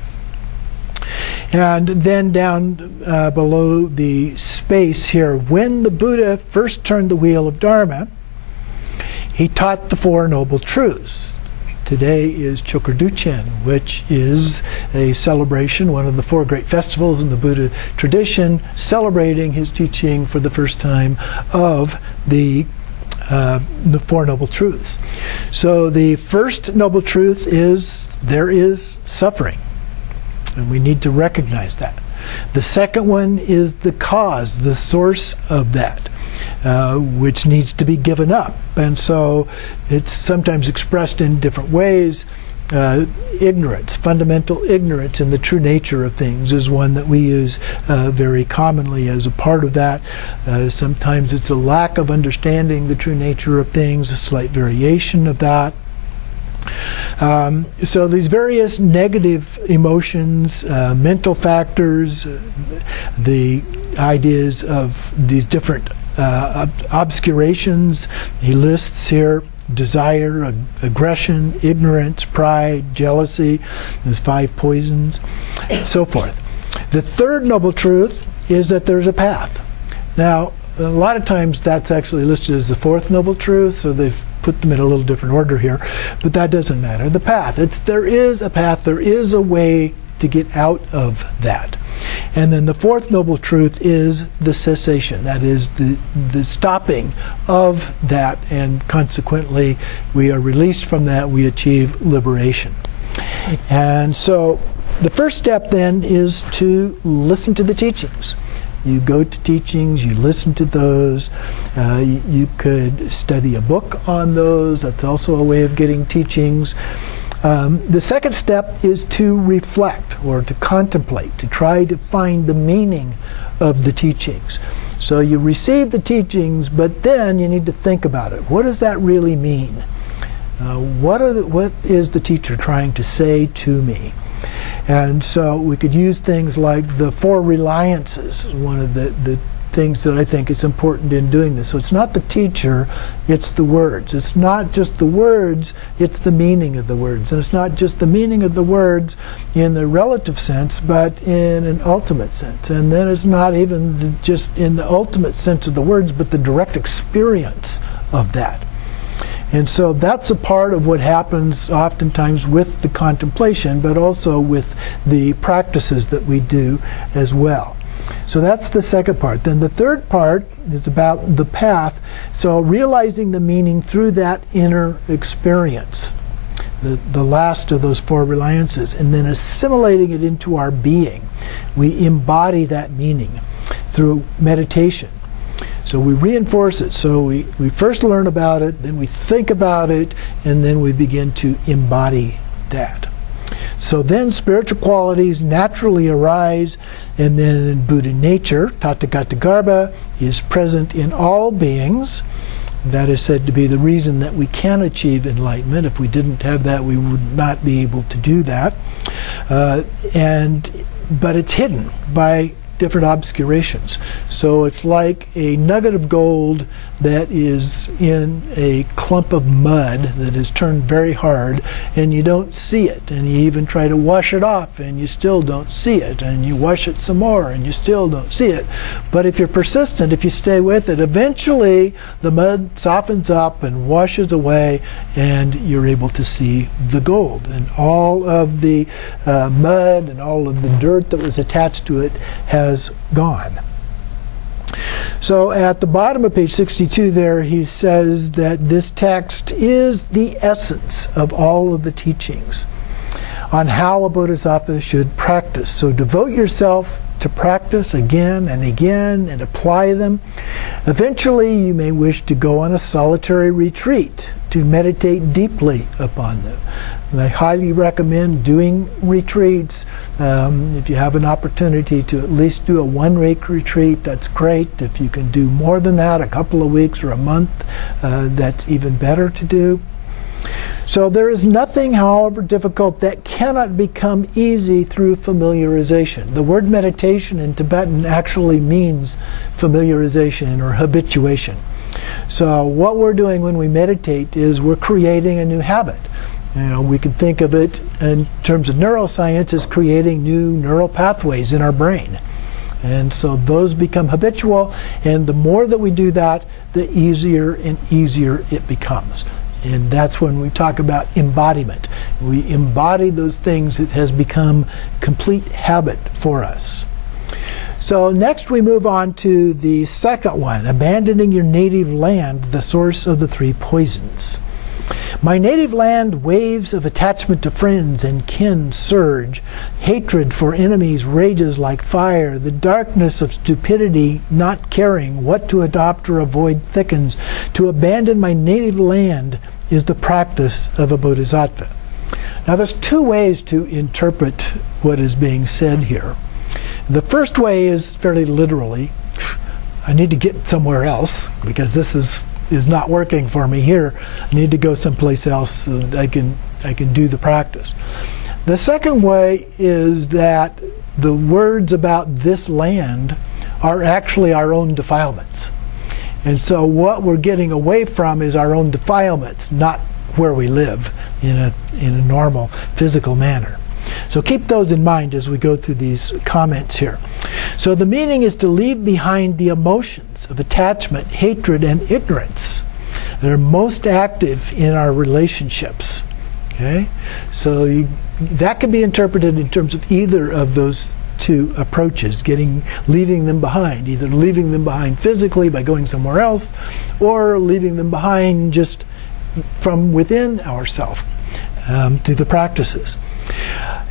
And then down below the space here, when the Buddha first turned the wheel of Dharma, he taught the Four Noble Truths. Today is Chokurduchen, which is a celebration, one of the four great festivals in the Buddha tradition, celebrating his teaching for the first time of the Four Noble Truths. So the first Noble Truth is there is suffering, and we need to recognize that. The second one is the cause, the source of that. Which needs to be given up. And so it's sometimes expressed in different ways. Ignorance, fundamental ignorance in the true nature of things is one that we use very commonly as a part of that. Sometimes it's a lack of understanding the true nature of things, a slight variation of that. So these various negative emotions, mental factors, the ideas of these different obscurations he lists here: desire, aggression, ignorance, pride, jealousy, there's 5 poisons, and so forth. The third noble truth is that there's a path. Now, a lot of times that's actually listed as the fourth noble truth, so they've put them in a little different order here, but that doesn't matter. The path, there is a path, there is a way to get out of that. And then the fourth noble truth is the cessation. That is the stopping of that, and consequently we are released from that, we achieve liberation. And so the first step then is to listen to the teachings. You go to teachings, you listen to those. You could study a book on those. That's also a way of getting teachings. The second step is to reflect or to contemplate, to try to find the meaning of the teachings. So you receive the teachings, but then you need to think about it. What does that really mean? What is the teacher trying to say to me? And so we could use things like the 4 reliances, one of the things that I think is important in doing this. So it's not the teacher, it's the words. It's not just the words, it's the meaning of the words. And it's not just the meaning of the words in the relative sense, but in an ultimate sense. And then it's not even just in the ultimate sense of the words, but the direct experience of that. And so that's a part of what happens oftentimes with the contemplation, but also with the practices that we do as well. So that's the second part. Then the third part is about the path. So realizing the meaning through that inner experience, the last of those 4 reliances, and then assimilating it into our being. We embody that meaning through meditation. So we reinforce it. So we first learn about it, then we think about it, and then we begin to embody that. So then spiritual qualities naturally arise, and then Buddha nature, Tathagata Garbha, is present in all beings. That is said to be the reason that we can achieve enlightenment. If we didn't have that, we would not be able to do that. But it's hidden by different obscurations. So it's like a nugget of gold that is in a clump of mud that has turned very hard, and you don't see it, and you even try to wash it off and you still don't see it, and you wash it some more and you still don't see it. But if you're persistent, if you stay with it, eventually the mud softens up and washes away, and you're able to see the gold, and all of the mud and all of the dirt that was attached to it has gone. So at the bottom of page 62 there, he says that this text is the essence of all of the teachings on how a bodhisattva should practice. So devote yourself to practice again and again and apply them. Eventually you may wish to go on a solitary retreat to meditate deeply upon them. And I highly recommend doing retreats. If you have an opportunity to at least do a one-week retreat, that's great. If you can do more than that, a couple of weeks or a month, that's even better to do. So there is nothing, however difficult, that cannot become easy through familiarization. The word meditation in Tibetan actually means familiarization or habituation. So what we're doing when we meditate is we're creating a new habit. You know, we can think of it in terms of neuroscience as creating new neural pathways in our brain. And so those become habitual, and the more that we do that, the easier and easier it becomes. And that's when we talk about embodiment. We embody those things that has become complete habit for us. So next we move on to the second one, abandoning your native land, the source of the three poisons. My native land, waves of attachment to friends and kin surge. Hatred for enemies rages like fire. The darkness of stupidity, not caring what to adopt or avoid, thickens. To abandon my native land is the practice of a bodhisattva. Now there's two ways to interpret what is being said here. The first way is fairly literally, I need to get somewhere else because this is not working for me here. I need to go someplace else so that I can do the practice. The second way is that the words about this land are actually our own defilements. And so what we're getting away from is our own defilements, not where we live in a normal physical manner. So keep those in mind as we go through these comments here. So the meaning is to leave behind the emotions of attachment, hatred, and ignorance that are most active in our relationships. Okay? So that can be interpreted in terms of either of those two approaches, leaving them behind, either leaving them behind physically by going somewhere else, or leaving them behind just from within ourselves through the practices.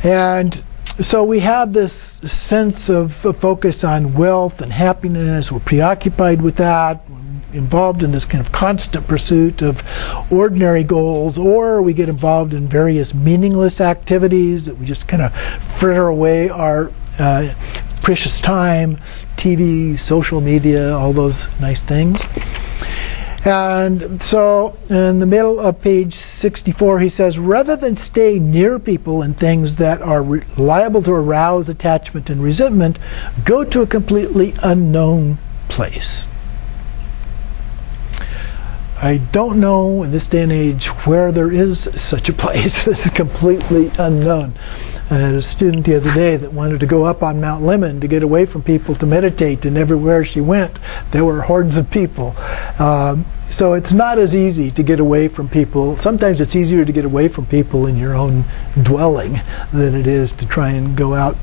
And so we have this sense of focus on wealth and happiness. We're preoccupied with that, we're involved in this kind of constant pursuit of ordinary goals, or we get involved in various meaningless activities that we just kind of fritter away our precious time, TV, social media, all those nice things. And so in the middle of page 64 he says, rather than stay near people and things that are liable to arouse attachment and resentment, go to a completely unknown place. I don't know in this day and age where there is such a place that's completely unknown. I had a student the other day that wanted to go up on Mount Lemon to get away from people to meditate, and everywhere she went there were hordes of people. So it's not as easy to get away from people. Sometimes it's easier to get away from people in your own dwelling than it is to try and go out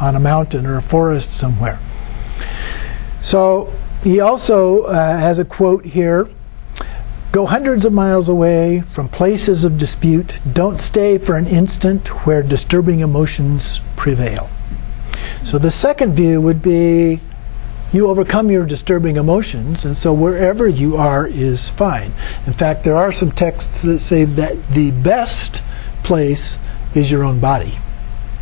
on a mountain or a forest somewhere. So he also has a quote here. Go hundreds of miles away from places of dispute. Don't stay for an instant where disturbing emotions prevail. So the second view would be you overcome your disturbing emotions, and so wherever you are is fine. In fact, there are some texts that say that the best place is your own body.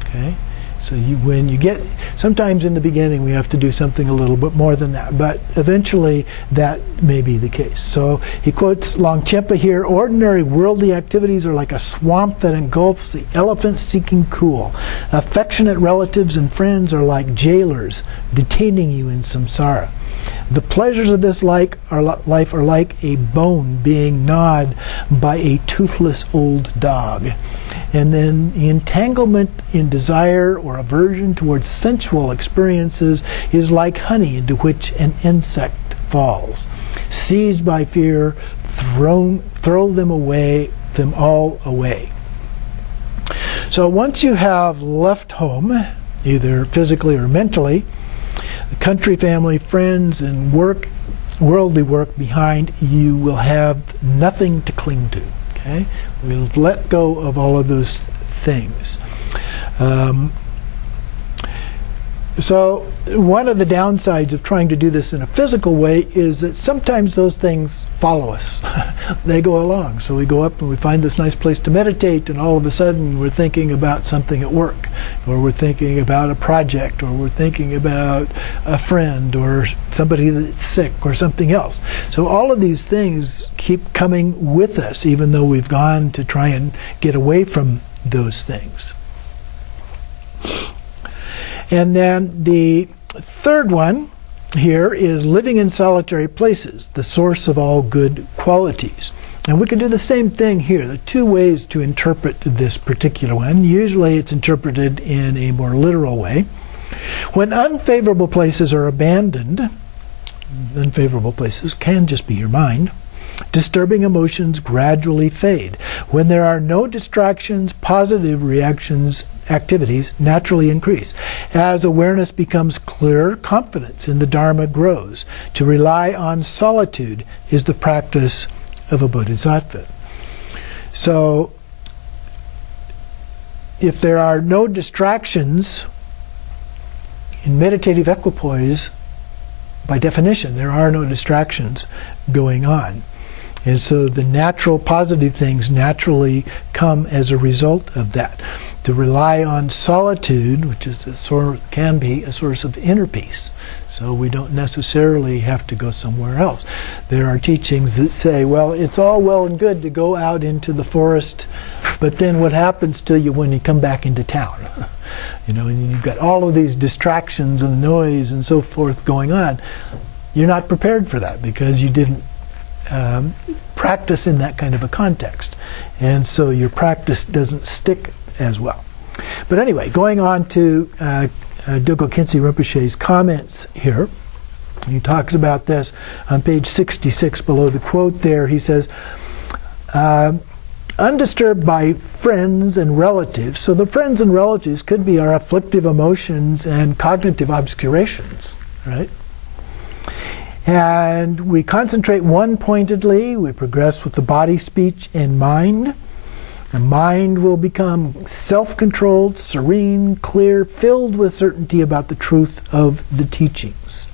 Okay? So when you get, sometimes in the beginning we have to do something a little bit more than that, but eventually that may be the case. So he quotes Longchenpa here, ordinary worldly activities are like a swamp that engulfs the elephant seeking cool. Affectionate relatives and friends are like jailers detaining you in samsara. The pleasures of this life are like a bone being gnawed by a toothless old dog. And then the entanglement in desire or aversion towards sensual experiences is like honey into which an insect falls. Seized by fear, throw them all away. So once you have left home, either physically or mentally, the country, family, friends, and work, worldly work behind, you will have nothing to cling to. Okay? We'll let go of all of those things. So one of the downsides of trying to do this in a physical way is that sometimes those things follow us. They go along. So we go up and we find this nice place to meditate, and all of a sudden we're thinking about something at work, or we're thinking about a project, or we're thinking about a friend or somebody that's sick or something else. So all of these things keep coming with us even though we've gone to try and get away from those things. And then the third one here is living in solitary places, the source of all good qualities. And we can do the same thing here. There are two ways to interpret this particular one. Usually it's interpreted in a more literal way. When unfavorable places are abandoned, unfavorable places can just be your mind, disturbing emotions gradually fade. When there are no distractions, positive activities naturally increase. As awareness becomes clearer, confidence in the Dharma grows. To rely on solitude is the practice of a Bodhisattva. So, if there are no distractions in meditative equipoise, by definition, there are no distractions going on. And so the natural positive things naturally come as a result of that. To rely on solitude, which is can be a source of inner peace. So we don't necessarily have to go somewhere else. There are teachings that say, well, it's all well and good to go out into the forest, but then what happens to you when you come back into town? You know, and you've got all of these distractions and noise and so forth going on. You're not prepared for that because you didn't practice in that kind of a context. And so your practice doesn't stick as well. But anyway, going on to Doko Khyentse Rinpoche's comments here. He talks about this on page 66 below the quote there. He says, undisturbed by friends and relatives. So the friends and relatives could be our afflictive emotions and cognitive obscurations, right? And we concentrate one-pointedly, we progress with the body, speech, and mind. The mind will become self-controlled, serene, clear, filled with certainty about the truth of the teachings.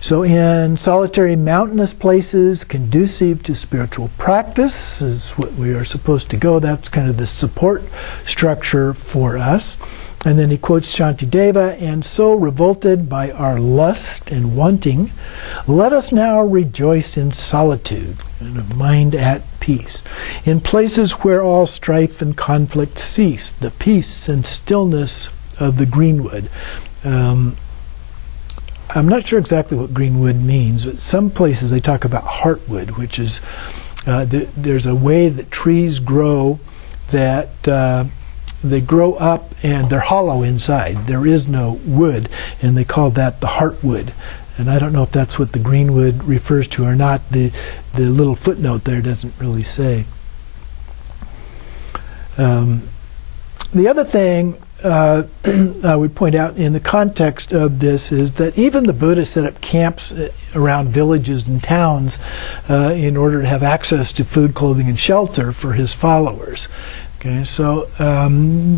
So in solitary mountainous places conducive to spiritual practice is what we are supposed to go. That's kind of the support structure for us. And then he quotes Shantideva, and so revolted by our lust and wanting, let us now rejoice in solitude, and a mind at peace. In places where all strife and conflict cease, the peace and stillness of the greenwood. I'm not sure exactly what greenwood means, but some places they talk about heartwood, which is, there's a way that trees grow that they grow up and they're hollow inside. There is no wood, and they call that the heartwood. And I don't know if that's what the greenwood refers to or not. The little footnote there doesn't really say. The other thing I would point out in the context of this is that even the Buddha set up camps around villages and towns in order to have access to food, clothing, and shelter for his followers. Okay, so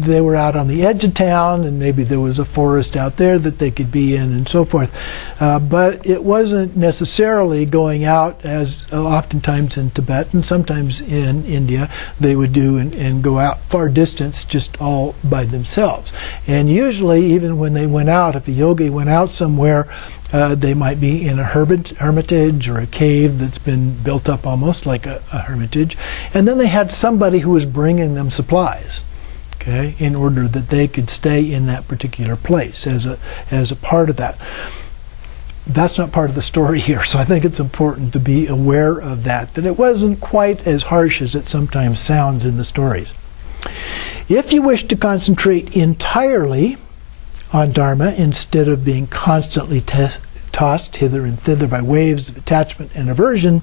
they were out on the edge of town, and maybe there was a forest out there that they could be in, and so forth. But it wasn't necessarily going out, as oftentimes in Tibet and sometimes in India they would do, and go out far distance just all by themselves. And usually, even when they went out, if a yogi went out somewhere, they might be in a hermitage or a cave that's been built up almost like a hermitage. And then they had somebody who was bringing them supplies, okay, in order that they could stay in that particular place as a part of that. That's not part of the story here, so I think it's important to be aware of that it wasn't quite as harsh as it sometimes sounds in the stories. If you wish to concentrate entirely on Dharma instead of being constantly tossed hither and thither by waves of attachment and aversion,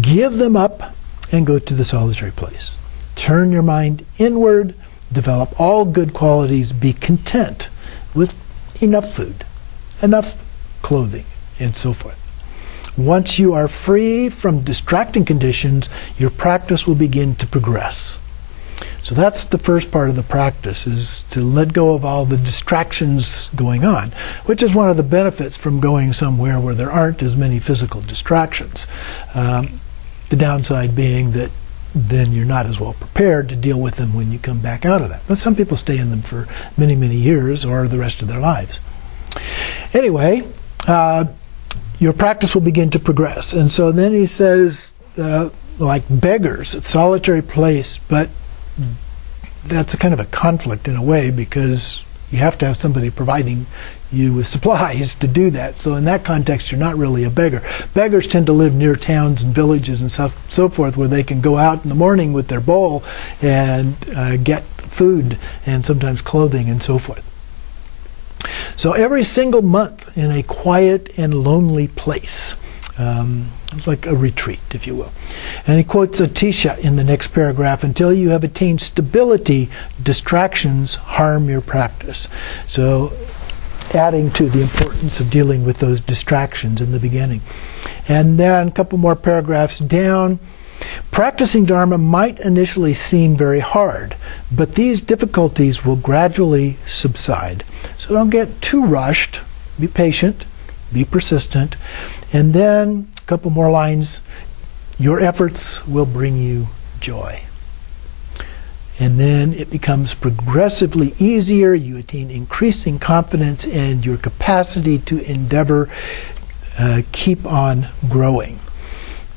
give them up and go to the solitary place. Turn your mind inward, develop all good qualities, be content with enough food, enough clothing, and so forth. Once you are free from distracting conditions, your practice will begin to progress. So that's the first part of the practice, is to let go of all the distractions going on, which is one of the benefits from going somewhere where there aren't as many physical distractions. The downside being that then you're not as well prepared to deal with them when you come back out of that. But some people stay in them for many, many years or the rest of their lives. Anyway, your practice will begin to progress. And so then he says, like beggars, a solitary place, but that's a kind of a conflict in a way, because you have to have somebody providing you with supplies to do that. So in that context, you're not really a beggar. Beggars tend to live near towns and villages and so forth, where they can go out in the morning with their bowl and get food and sometimes clothing and so forth. So every single month in a quiet and lonely place, like a retreat, if you will. And he quotes Atisha in the next paragraph, until you have attained stability, distractions harm your practice. So adding to the importance of dealing with those distractions in the beginning. And then a couple more paragraphs down, practicing Dharma might initially seem very hard, but these difficulties will gradually subside. So don't get too rushed, be patient, be persistent, and then a couple more lines, your efforts will bring you joy. And then it becomes progressively easier, you attain increasing confidence, and your capacity to endeavor keep on growing.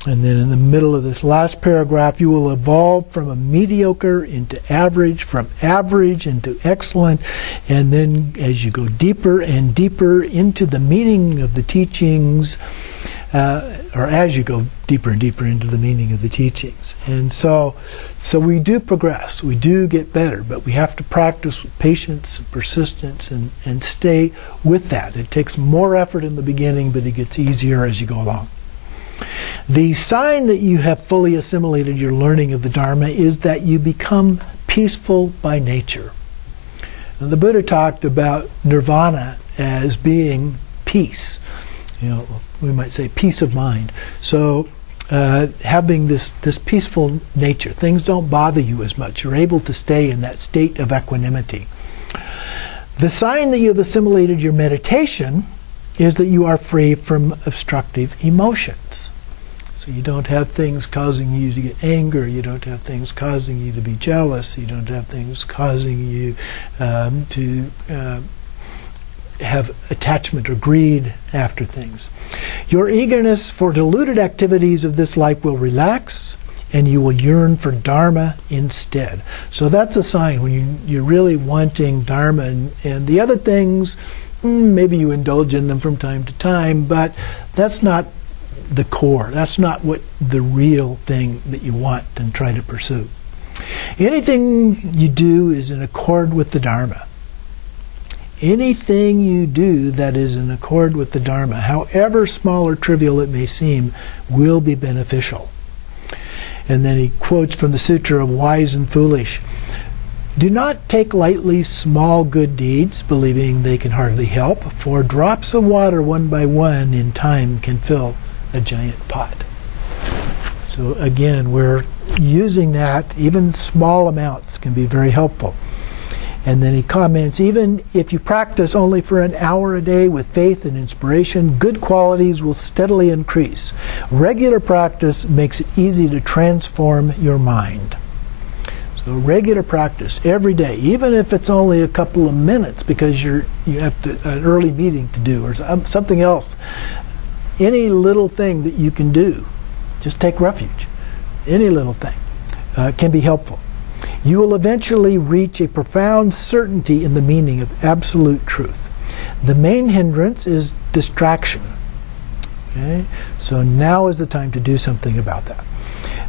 And then in the middle of this last paragraph, you will evolve from a mediocre into average, from average into excellent, and then as you go deeper and deeper into the meaning of the teachings, or as you go deeper and deeper into the meaning of the teachings. And so we do progress, we do get better, but we have to practice with patience and persistence and stay with that. It takes more effort in the beginning, but it gets easier as you go along. The sign that you have fully assimilated your learning of the Dharma is that you become peaceful by nature. Now, the Buddha talked about nirvana as being peace. You know, we might say peace of mind. So having this peaceful nature, things don't bother you as much. You're able to stay in that state of equanimity. The sign that you have assimilated your meditation is that you are free from obstructive emotions. So you don't have things causing you to get anger, you don't have things causing you to be jealous, you don't have things causing you to have attachment or greed after things. Your eagerness for deluded activities of this life will relax, and you will yearn for Dharma instead. So that's a sign when you're really wanting Dharma, and the other things, maybe you indulge in them from time to time, but that's not the core. That's not what the real thing that you want and try to pursue. Anything you do is in accord with the Dharma. Anything you do that is in accord with the Dharma, however small or trivial it may seem, will be beneficial. And then he quotes from the Sutra of Wise and Foolish. Do not take lightly small good deeds, believing they can hardly help, for drops of water one by one in time can fill a giant pot. So again, we're using that, even small amounts, can be very helpful. And then he comments, even if you practice only for an hour a day with faith and inspiration, good qualities will steadily increase. Regular practice makes it easy to transform your mind. So regular practice every day, even if it's only a couple of minutes because you have an early meeting to do or something else. Any little thing that you can do, just take refuge. Any little thing can be helpful. You will eventually reach a profound certainty in the meaning of absolute truth. The main hindrance is distraction. Okay? So now is the time to do something about that.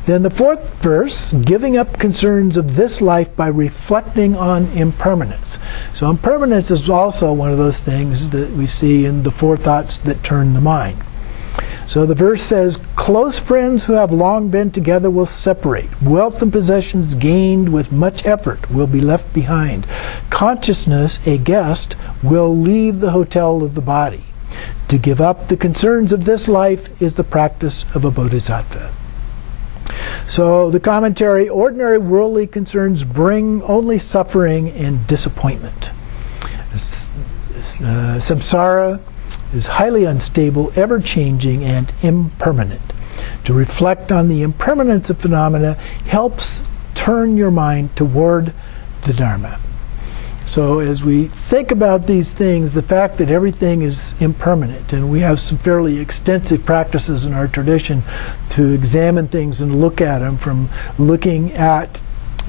Then the fourth verse, giving up concerns of this life by reflecting on impermanence. So impermanence is also one of those things that we see in the four thoughts that turn the mind. So the verse says, close friends who have long been together will separate. Wealth and possessions gained with much effort will be left behind. Consciousness, a guest, will leave the hotel of the body. To give up the concerns of this life is the practice of a bodhisattva. So the commentary, ordinary worldly concerns bring only suffering and disappointment. Samsara is highly unstable, ever-changing, and impermanent. To reflect on the impermanence of phenomena helps turn your mind toward the Dharma. So as we think about these things, the fact that everything is impermanent, and we have some fairly extensive practices in our tradition to examine things and look at them, from looking at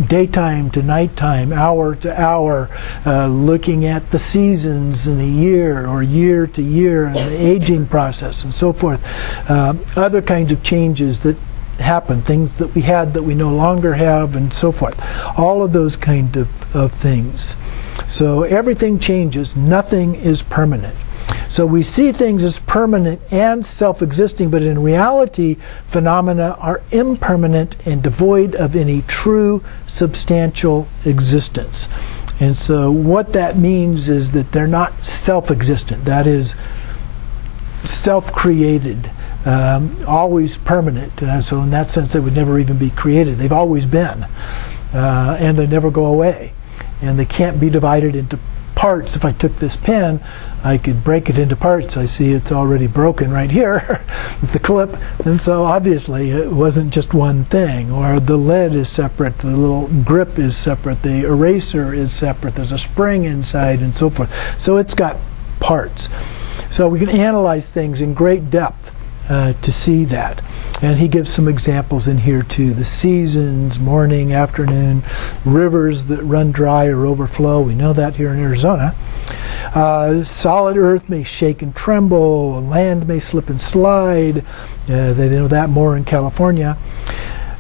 daytime to nighttime, hour to hour, looking at the seasons in a year or year to year and the aging process and so forth. Other kinds of changes that happen, things that we had that we no longer have and so forth. All of those kind of things. So everything changes, nothing is permanent. So we see things as permanent and self-existing, but in reality, phenomena are impermanent and devoid of any true substantial existence. And so what that means is that they're not self-existent, that is, self-created, always permanent. So in that sense, they would never even be created. They've always been, and they never go away. And they can't be divided into parts. If I took this pen, I could break it into parts. I see it's already broken right here with the clip. And so obviously it wasn't just one thing. Or the lead is separate, the little grip is separate, the eraser is separate, there's a spring inside and so forth. So it's got parts. So we can analyze things in great depth to see that. And he gives some examples in here too. The seasons, morning, afternoon, rivers that run dry or overflow. We know that here in Arizona. Solid earth may shake and tremble. Land may slip and slide. They know that more in California.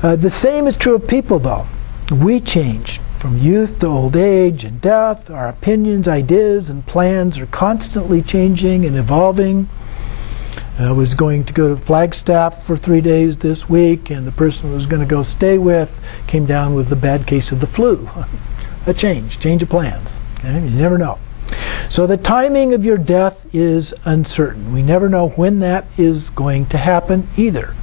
The same is true of people, though. We change from youth to old age and death. Our opinions, ideas, and plans are constantly changing and evolving. I was going to go to Flagstaff for 3 days this week, and the person I was going to go stay with came down with a bad case of the flu. A change of plans. Okay? You never know. So the timing of your death is uncertain. We never know when that is going to happen either.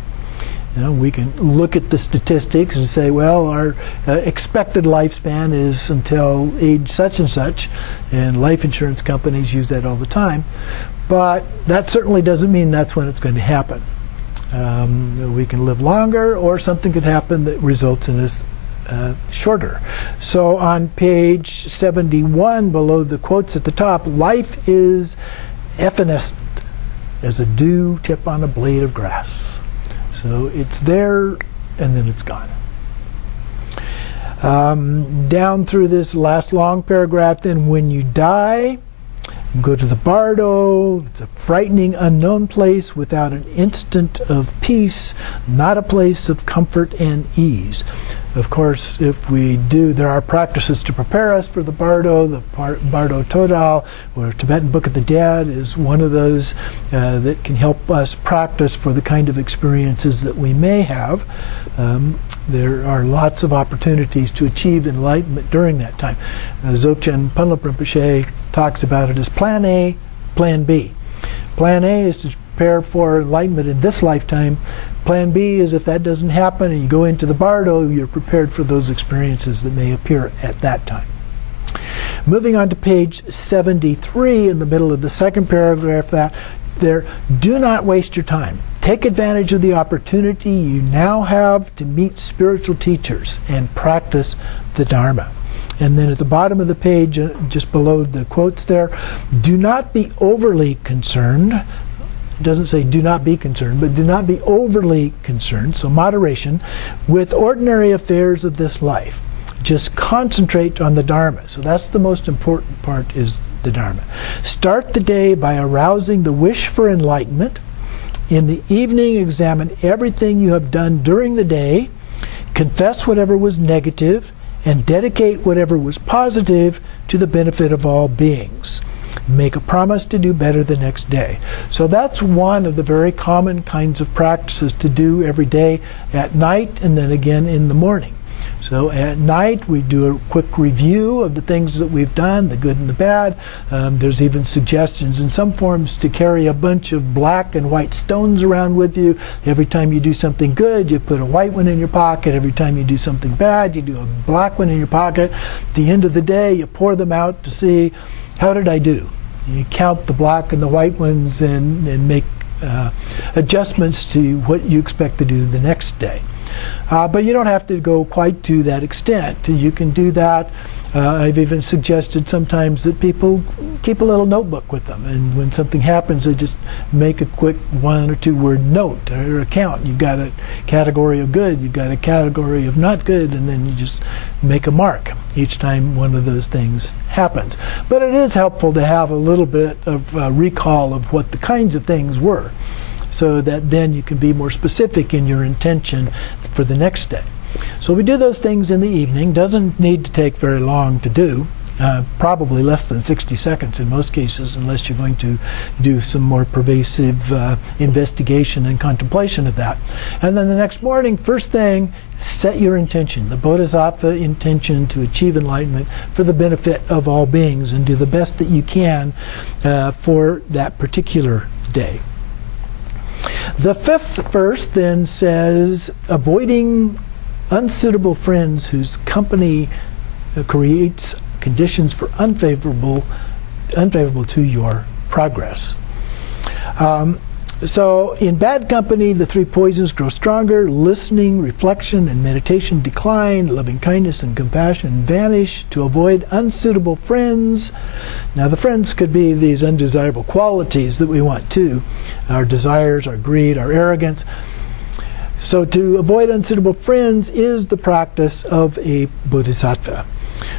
You know, we can look at the statistics and say, well, our expected lifespan is until age such and such, and life insurance companies use that all the time. But that certainly doesn't mean that's when it's going to happen. We can live longer, or something could happen that results in us shorter. So on page 71, below the quotes at the top, life is evanescent as a dew tip on a blade of grass. So it's there, and then it's gone. Down through this last long paragraph, then, when you die, go to the bardo. It's a frightening unknown place without an instant of peace, not a place of comfort and ease. Of course, if we do, there are practices to prepare us for the bardo. The bardo todal, or Tibetan Book of the Dead, is one of those that can help us practice for the kind of experiences that we may have. There are lots of opportunities to achieve enlightenment during that time. Dzogchen Punlop Rinpoche talks about it as Plan A, Plan B. Plan A is to prepare for enlightenment in this lifetime. Plan B is if that doesn't happen and you go into the bardo, you're prepared for those experiences that may appear at that time. Moving on to page 73, in the middle of the second paragraph, do not waste your time. Take advantage of the opportunity you now have to meet spiritual teachers and practice the Dharma. And then at the bottom of the page, just below the quotes there, do not be overly concerned. It doesn't say do not be concerned, but do not be overly concerned, so moderation, with ordinary affairs of this life. Just concentrate on the Dharma. So that's the most important part, is the Dharma. Start the day by arousing the wish for enlightenment. In the evening, examine everything you have done during the day, confess whatever was negative, and dedicate whatever was positive to the benefit of all beings. Make a promise to do better the next day. So that's one of the very common kinds of practices to do every day at night and then again in the morning. So at night we do a quick review of the things that we've done, the good and the bad. There's even suggestions in some forms to carry a bunch of black and white stones around with you. Every time you do something good, you put a white one in your pocket. Every time you do something bad, you do a black one in your pocket. At the end of the day, you pour them out to see, how did I do? You count the black and the white ones and make adjustments to what you expect to do the next day. But you don't have to go quite to that extent. You can do that. I've even suggested sometimes that people keep a little notebook with them, and when something happens, they just make a quick 1 or 2 word note or account. You've got a category of good, you've got a category of not good, and then you just make a mark each time one of those things happens. But it is helpful to have a little bit of recall of what the kinds of things were, so that then you can be more specific in your intention for the next day. So we do those things in the evening. Doesn't need to take very long to do. Probably less than 60 seconds in most cases, unless you're going to do some more pervasive investigation and contemplation of that. And then the next morning, first thing, set your intention, the Bodhisattva intention to achieve enlightenment for the benefit of all beings, and do the best that you can for that particular day. The fifth verse then says, avoiding unsuitable friends whose company creates conditions for unfavorable to your progress. So in bad company, the 3 poisons grow stronger. Listening, reflection, and meditation decline. Loving kindness and compassion vanish. To avoid unsuitable friends. Now the friends could be these undesirable qualities that we want too. Our desires, our greed, our arrogance. So to avoid unsuitable friends is the practice of a bodhisattva.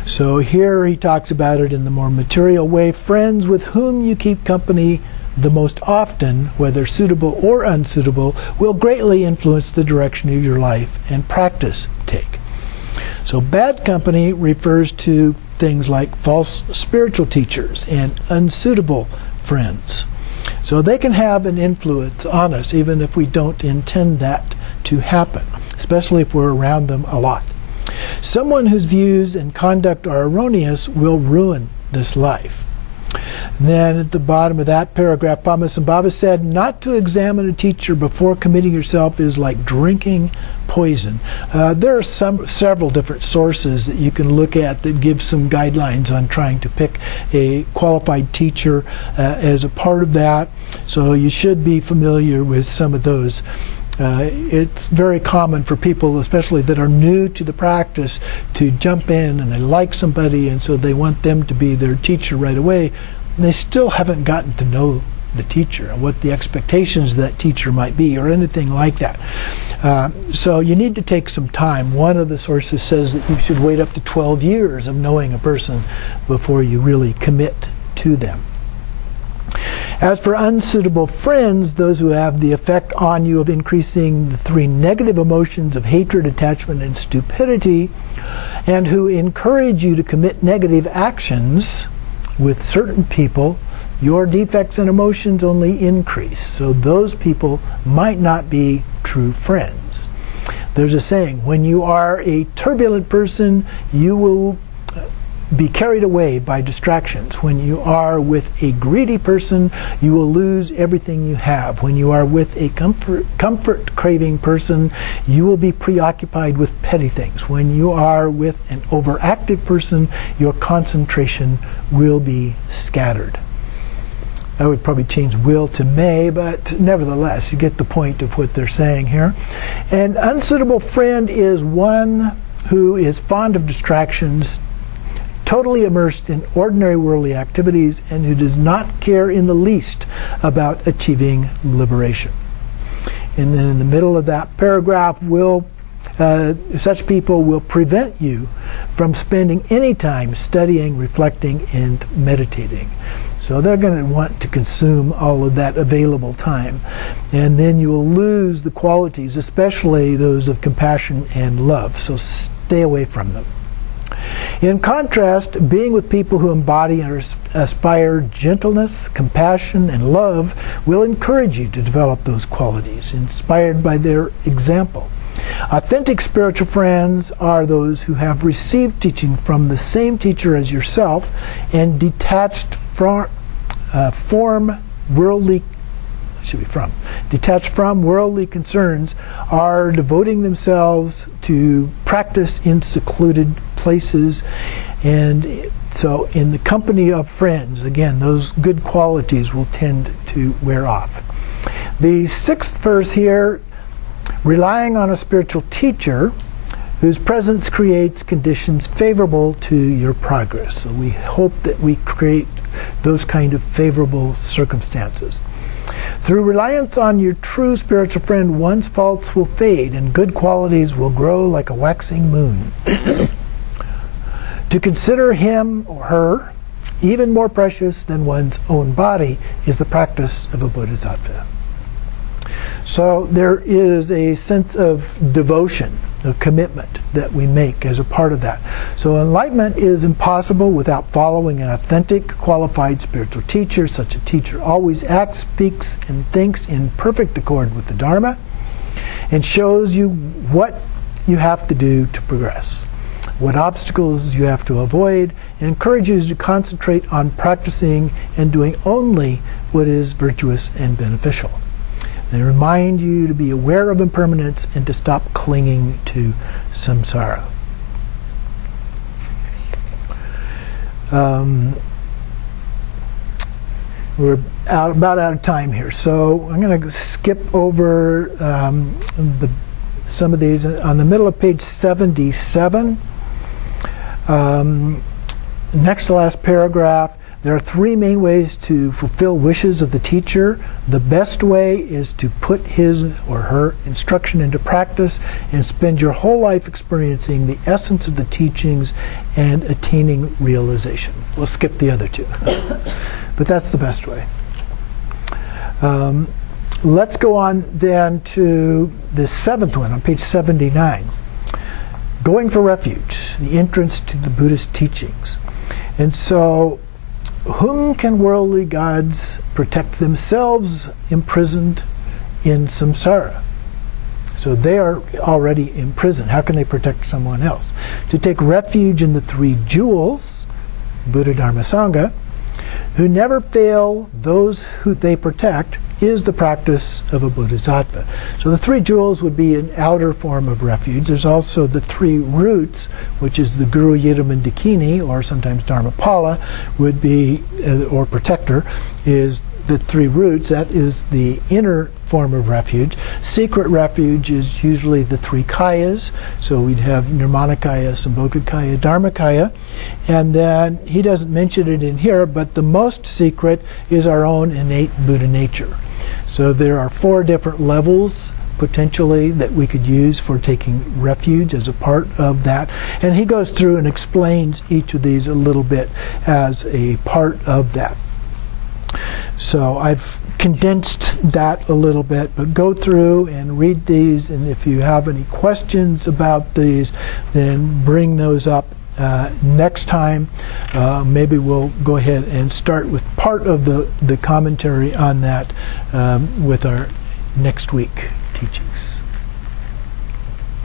So here he talks about it in the more material way. Friends with whom you keep company the most often, whether suitable or unsuitable, will greatly influence the direction of your life and practice take. So bad company refers to things like false spiritual teachers and unsuitable friends. So they can have an influence on us even if we don't intend that to happen, especially if we're around them a lot. Someone whose views and conduct are erroneous will ruin this life. And then at the bottom of that paragraph, Padmasambhava said, not to examine a teacher before committing yourself is like drinking poison. There are several different sources that you can look at that give some guidelines on trying to pick a qualified teacher as a part of that. So you should be familiar with some of those. It's very common for people, especially that are new to the practice, to jump in and they like somebody and so they want them to be their teacher right away. And they still haven't gotten to know the teacher and what the expectations of that teacher might be or anything like that. So you need to take some time. One of the sources says that you should wait up to 12 years of knowing a person before you really commit to them. As for unsuitable friends, those who have the effect on you of increasing the 3 negative emotions of hatred, attachment, and stupidity, and who encourage you to commit negative actions with certain people, your defects and emotions only increase. So those people might not be true friends. There's a saying, when you are a turbulent person, you will be carried away by distractions. When you are with a greedy person, you will lose everything you have. When you are with a comfort-craving person, you will be preoccupied with petty things. When you are with an overactive person, your concentration will be scattered. I would probably change will to may, but nevertheless, you get the point of what they're saying here. An unsuitable friend is one who is fond of distractions, totally immersed in ordinary worldly activities, and who does not care in the least about achieving liberation. And then in the middle of that paragraph, such people will prevent you from spending any time studying, reflecting, and meditating. So they're going to want to consume all of that available time. And then you will lose the qualities, especially those of compassion and love. So stay away from them. In contrast, being with people who embody and aspire gentleness, compassion, and love will encourage you to develop those qualities, inspired by their example. Authentic spiritual friends are those who have received teaching from the same teacher as yourself and detached from worldly concerns, are devoting themselves to practice in secluded places. And so in the company of friends, again, those good qualities will tend to wear off. The sixth verse here, relying on a spiritual teacher whose presence creates conditions favorable to your progress. So we hope that we create those kind of favorable circumstances. Through reliance on your true spiritual friend, one's faults will fade and good qualities will grow like a waxing moon. To consider him or her even more precious than one's own body is the practice of a Bodhisattva. So there is a sense of devotion, of commitment that we make as a part of that. So enlightenment is impossible without following an authentic, qualified spiritual teacher. Such a teacher always acts, speaks, and thinks in perfect accord with the Dharma and shows you what you have to do to progress, what obstacles you have to avoid, and encourages you to concentrate on practicing and doing only what is virtuous and beneficial. They remind you to be aware of impermanence and to stop clinging to samsara. We're about out of time here, so I'm going to skip over some of these. On the middle of page 77, next to last paragraph, there are three main ways to fulfill wishes of the teacher. The best way is to put his or her instruction into practice and spend your whole life experiencing the essence of the teachings and attaining realization. We'll skip the other two, but that's the best way. Let's go on then to the seventh one on page 79. Going for refuge, the entrance to the Buddhist teachings. And so, whom can worldly gods protect themselves imprisoned in samsara? So they are already imprisoned. How can they protect someone else? To take refuge in the three jewels, Buddha, Dharma, Sangha, who never fail those who they protect, is the practice of a Bodhisattva. So the three jewels would be an outer form of refuge. There's also the three roots, which is the Guru, Yidam, and Dakini, or sometimes Dharmapala, would be, or protector, is the three roots. That is the inner form of refuge. Secret refuge is usually the three kayas. So we'd have Nirmanakaya, Sambhogakaya, Dharmakaya. And then he doesn't mention it in here, but the most secret is our own innate Buddha nature. So there are 4 different levels potentially that we could use for taking refuge as a part of that. And he goes through and explains each of these a little bit as a part of that. So I've condensed that a little bit, but go through and read these, and if you have any questions about these, then bring those up next time. Maybe we'll go ahead and start with part of the commentary on that with our next week teachings.